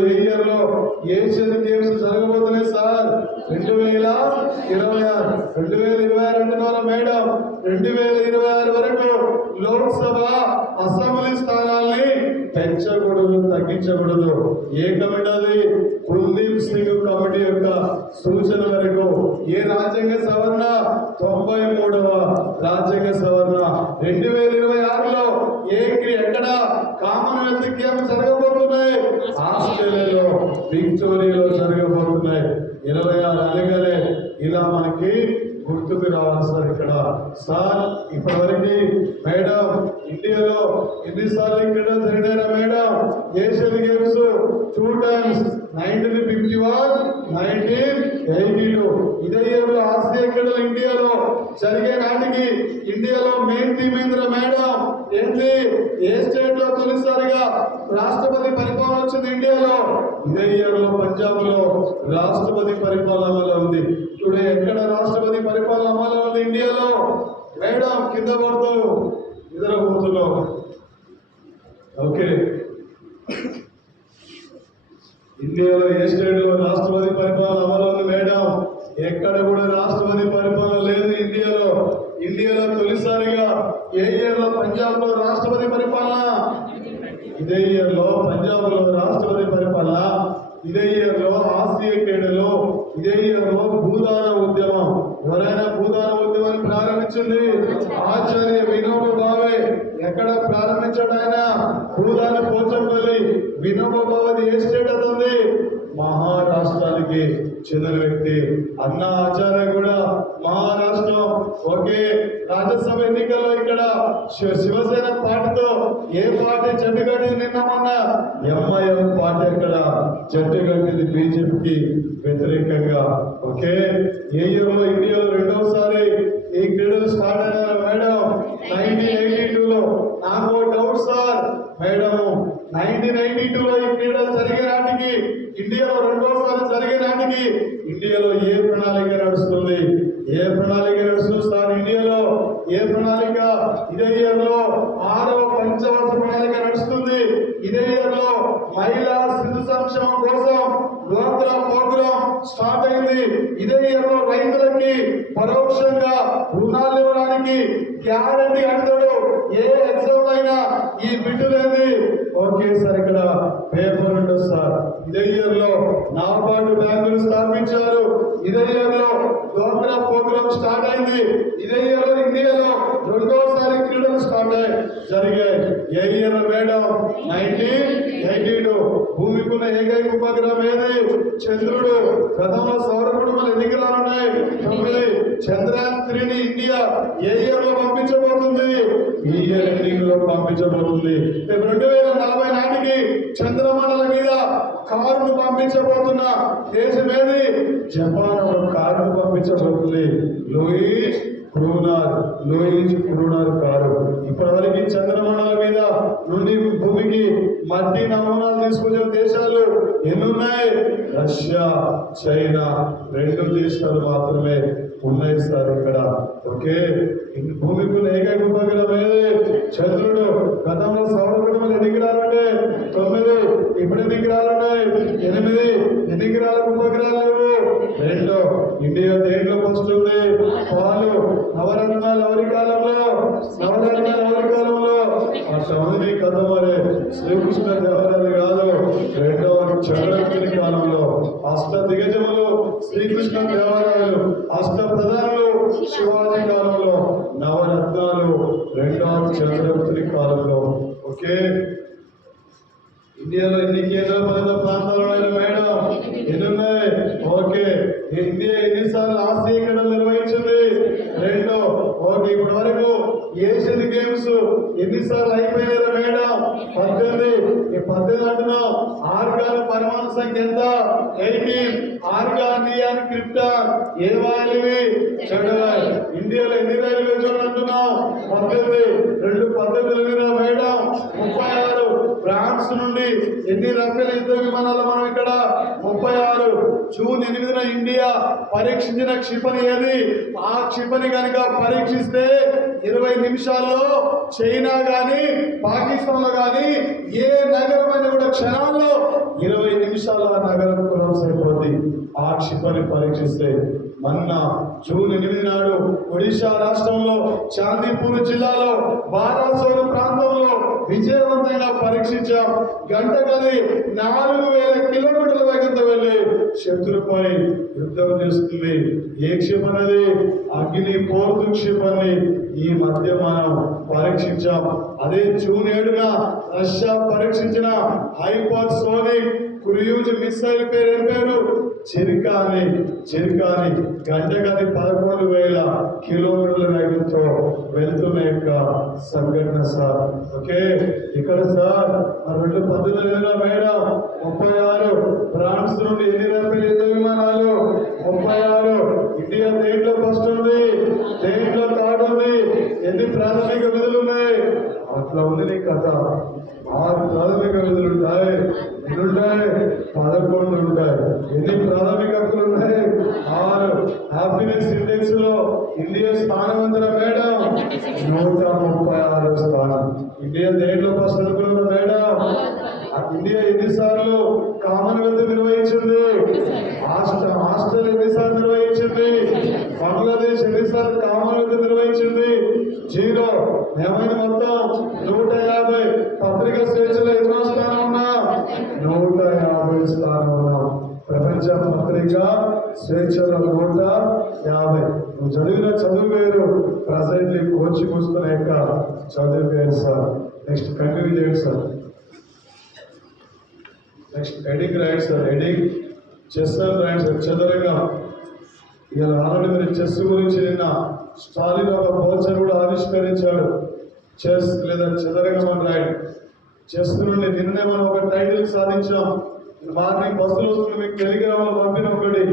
ఏ ఇయర్ లో ఏషియన్ గేమ్స్ జరగబోతున్నాయి సార్? 2026 అంటున్నారా మేడం? 2026 వరకు లోక్సభ అసెంబ్లీ స్థానాల్ని పెంచకూడదు, తగ్గించకూడదు. ఏ కమిటీ అది? కుల్దీప్ సింగ్ కమిటీ యొక్క సూచన వరకు ఏ రాజ్యాంగ సవరణ? 93వ రాజ్యాంగ సవరణ. 2026లో ఎక్కడ కామన్వెల్త్ గేమ్స్ జరగబోతున్నాయి? ఆస్ట్రేలియాలో విక్టోరియాలో జరగబోతున్నాయి. 26 అనగానే ఇలా మనకి గుర్తుకు రావాలి సార్. ఇక్కడ సార్ ఇప్పటివరకు మేడం ఇండియాలో ఎన్నిసార్లు ఇక్కడ జరిగినారా మేడం? Asian games 2 times 1951, 1982. ఇదే ఇయర్లో ఆసియా క్రీడలు ఇండియాలో జరిగే నాటికి ఇండియాలో మెయిన్ థీమ్ ఏంద్రా మేడం? ఏంటి? ఏ స్టేట్ లో తొలిసారిగా రాష్ట్రపతి పరిపాలన వచ్చింది ఇండియాలో? ఇదే ఇయర్లో పంజాబ్ లో రాష్ట్రపతి పరిపాలన అమలు ఉంది. ఇప్పుడు ఎక్కడ రాష్ట్రపతి పరిపాలన అమలు ఉంది ఇండియాలో? మేడం కింద పడుతూ నిద్రపోతున్నావు. ఓకే, ఇండియాలో ఏ స్టేట్ లో రాష్ట్రపతి పరిపాలన అమలు ఉంది మేడం? ఎక్కడ కూడా రాష్ట్రపతి పరిపాలన లేదు ఇండియాలో. ఇండియాలో తొలిసారిగా ఏ ఇయర్ లో పంజాబ్ లో రాష్ట్రపతి పరిపాలన? ఇదే ఇయర్ లో పంజాబ్ లో రాష్ట్రపతి పరిపాలన. ఇదే ఇయర్ లో ఆసియా క్రీడలు. ఇదే ఇయర్ లో భూదాన ఉద్యమం. ఎవరైనా భూదాన ఉద్యమాన్ని ప్రారంభించింది? ఆచార్య వినోబా భావే. ఎక్కడ ప్రారంభించాడు ఆయన? భూదాన పోచంపల్లి. వినోబా భావే ఏ స్టేట్ అవుతుంది? మహారాష్ట్రానికి చెందిన వ్యక్తి. అన్నా ఆచార్య కూడా మహారాష్ట్రం. ఓకే, రాజ్యసభ ఎన్నికల్లో ఇక్కడ శివసేన పార్టీతో ఏ పార్టీ జట్టు కట్టింది? నిన్న మొన్న ఎంఐఎం పార్టీ అక్కడ జట్టు కట్టింది బీజేపీకి వ్యతిరేకంగా. ఓకే, ఏ ఇయర్లో? ఇండియాలో రెండవసారి ఈ క్రీడలు స్టార్ట్ అయిన మేడం 1982లో. నాకు డౌట్ సార్ మేడం, 1992లో ఈ క్రీడలు జరిగే నాటికి, ఇండియాలో రెండోసారి జరిగే నాటికి ఇండియాలో ఏ ప్రణాళిక నడుస్తుంది? ఏ ప్రణాళిక నడుస్తుంది సార్ ఇండియాలో? ఏ ప్రణాళిక? ఇదే ఇయర్ లో 6వ పంచవర్ష ప్రణాళిక నడుస్తుంది. ఇదే ఇయర్ లో మహిళా శిశు సంక్షేమం కోసం డ్వాక్రా ప్రోగ్రాం స్టార్ట్ అయింది. ఇదే ఇయర్ లో రైతులకి పరోక్షంగా రుణాలు ఇవ్వడానికి గ్యారంటీ అంటాడు. ఏ ఎగ్జామ్ అయినా ఈ బిడ్డు లేని. ఓకే సార్, ఇక్కడ పేపర్ ఉండదు సార్. ఇదే ఇయర్ లో నాబార్డు బ్యాంకులు స్థాపించారు. ఇదే ఇయర్ లో డ్వాక్రా ప్రోగ్రాం స్టార్ట్ అయింది. ఇదే ఇయర్ లో ఇండియాలో రెండోసారి క్రీడలు స్టార్ట్ జరిగాయి. ఏ ఇయర్ మేడం? 1982. భూమికున్న ఏకైక ఉపగ్రహం ఏది? చంద్రుడు. గతంలో సౌర కుటుంబాలు ఎన్ని గ్రహాలు ఉన్నాయి? 9. చంద్రయాన్ 3ని ఇండియా ఏ ఇయర్ లో పంపించబోతుంది? ఈ ఇయర్ ఎండింగ్ లో పంపించబోతుంది. 2040 నాటికి చంద్రమండలం మీద కారును పంపించబోతున్న దేశం ఏది? జపాన్ కారును పంపించబోతుంది. Louis క్రూనార్ car. ఇప్పటివరకు చంద్రమండలం మీద నుండి భూమికి మట్టి నమూనాలు తీసుకొచ్చిన దేశాలు ఎన్నున్నాయి? రష్యా, చైనా 2 దేశాలు మాత్రమే ఉన్నాయి సార్ ఇక్కడ. ఓకే, భూమికి ఏకైక ఉపగ్రహం ఏది? చంద్రుడు. గతంలో సౌర కుటుంబాలు ఎన్ని గ్రహాలుంటే? 9. ఇప్పుడు ఎన్ని గ్రహాలున్నాయి? 8. ఎన్ని గ్రహాలకు ఉపగ్రహాలు లేవు? 2. ఇండియా దేంట్లోకి వస్తుంది? పాలు. నవరత్నాలు ఎవరి కాలంలో? అట్లా ఉంది కథ. మరి శ్రీకృష్ణ దేవరాయలు కాదు, 2వ చక్రవర్తి కాలంలో. అష్ట దిగజములు శ్రీకృష్ణ దేవరాయలు, అష్ట ప్రధానులు శివాజీ కాలంలో, నవరత్నాలు 2వ చక్రవర్తి కాలంలో. ఓకే, ఇండియాలో ఎన్ని కేంద్ర పాలిత ప్రాంతాలు ఉన్నాయి మేడం? ఎన్ని ఉన్నాయి? ఓకే, ఇండియా ఎన్నిసార్లు ఆసియా క్రీడలు నిర్వహించింది? 2. ఓకే, ఇప్పటి వరకు ఏషియన్ గేమ్స్ ఎన్నిసార్లు అయిపోయినారు మేడం? 18. ఈ 18 అంటున్నాం. ఆర్గాన్ పరమాణు సంఖ్య ఎంత? 18. ఆర్గాన్, నియాన్, క్రిప్టాన్ ఏ వాయువి? చెడు వాయువు. ఇండియాలో ఎన్ని రైల్వే జోన్ అంటున్నాం? 18. 2 పద్ధతులు మేడం. 36. ఫ్రాన్స్ నుండి ఎన్ని రఫేల్ యుద్ధ విమానాలు మనం ఇక్కడ? 36. జూన్ 8న ఇండియా పరీక్షించిన క్షిపణి ఏది? ఆ క్షిపణి కనుక పరీక్షిస్తే 20 నిమిషాల్లో చైనా గాని పాకిస్తాన్ లో గాని ఏ నగరమైన కూడా క్షణాల్లో 20 నిమిషాల్లో ఆ నగరం కొలాప్స్ అయిపోద్ది. ఆ క్షిపణి పరీక్షిస్తే. మొన్న జూన్ 8 నాడు ఒడిశా రాష్ట్రంలో చాందీపూర్ జిల్లాలో బారాసోరు ప్రాంతంలో విజయవంతంగా పరీక్షించాం. గంటకది 4000 కిలోమీటర్ల వేగంతో వెళ్ళి శత్రుపై యుద్ధం చేస్తుంది. ఏ క్షిపణి? అగ్ని 4 క్షిపణి. ఈ మధ్య మనం పరీక్షించాం. అదే జూన్ 7న రష్యా పరీక్షించిన హైపర్సోనిక్ క్రూయిజ్ మిసైల్ పేరు చిర్కాని. గంటకది 11,000 కిలోమీటర్ల వేగంతో వెళ్తున్న యొక్క సంఘటన సార్. ఓకే, ఇక్కడ సార్ 2 పద్ధతులు మేడం. 36. ఫ్రాన్స్ నుండి ఎన్ని రఫేల్ యుద్ధ విమానాలు? 36. ఇండియా దేంట్లో ఫస్ట్ ఉంది? దేంట్లో థర్డ్ ఉంది? ఎన్ని ప్రాథమిక విధులు ఉన్నాయి? అట్లా ఉంది నీ కథ. 6 ప్రాథమిక విధులు ఉంటాయి. ఎన్నుంటాయి? 11 ఉంటాయి. ఎన్ని ప్రాథమిక హక్కులు ఉన్నాయి? 6. హ్యాపీనెస్ ఇండెక్స్ లో ఇండియా స్థానం అందర మేడం 136 స్థానం. ఇండియా దేంట్లో ఫస్ట్ అనుకున్నారు మేడం? ఇండియా ఎన్నిసార్లు కామన్వెల్త్ నిర్వహించింది? హాస్టల్ ఎన్నిసార్లు నిర్వహించింది? బంగ్లాదేశ్ ఎన్నిసార్లు కామన్వెల్త్ నిర్వహించింది? 0. ఏమైనా మొత్తం 150. పత్రిక స్వేచ్ఛలో ఎన్నో స్థానం ఉన్నా? 150 స్థానం ఉన్నాం. ప్రపంచ పత్రిక స్వేచ్ఛలో 150. నువ్వు చదివిన చదువు వేరు, ప్రజెంట్లీ కోచింగ్ వస్తున్న యొక్క చదువు వేరు సార్. నెక్స్ట్ కంటిన్యూ చేయండి సార్. నెక్స్ట్ హెడింగ్ రాయండి సార్. హెడింగ్ చెస్ అని రాయండి సార్, చదరంగం. ఇక ఆల్రెడీ మీరు చెస్ గురించి నిన్న స్టాలిన్ ఒక పోస్టర్ కూడా ఆవిష్కరించాడు. చెస్ లేదా చదరంగం అని రాయండి. చెస్ నుండి నిన్నే మనం ఒక టైటిల్ సాధించాం. మార్నింగ్ బస్సులో వస్తుంది, మీకు టెలిగ్రామ్లో పంపిన ఒకటి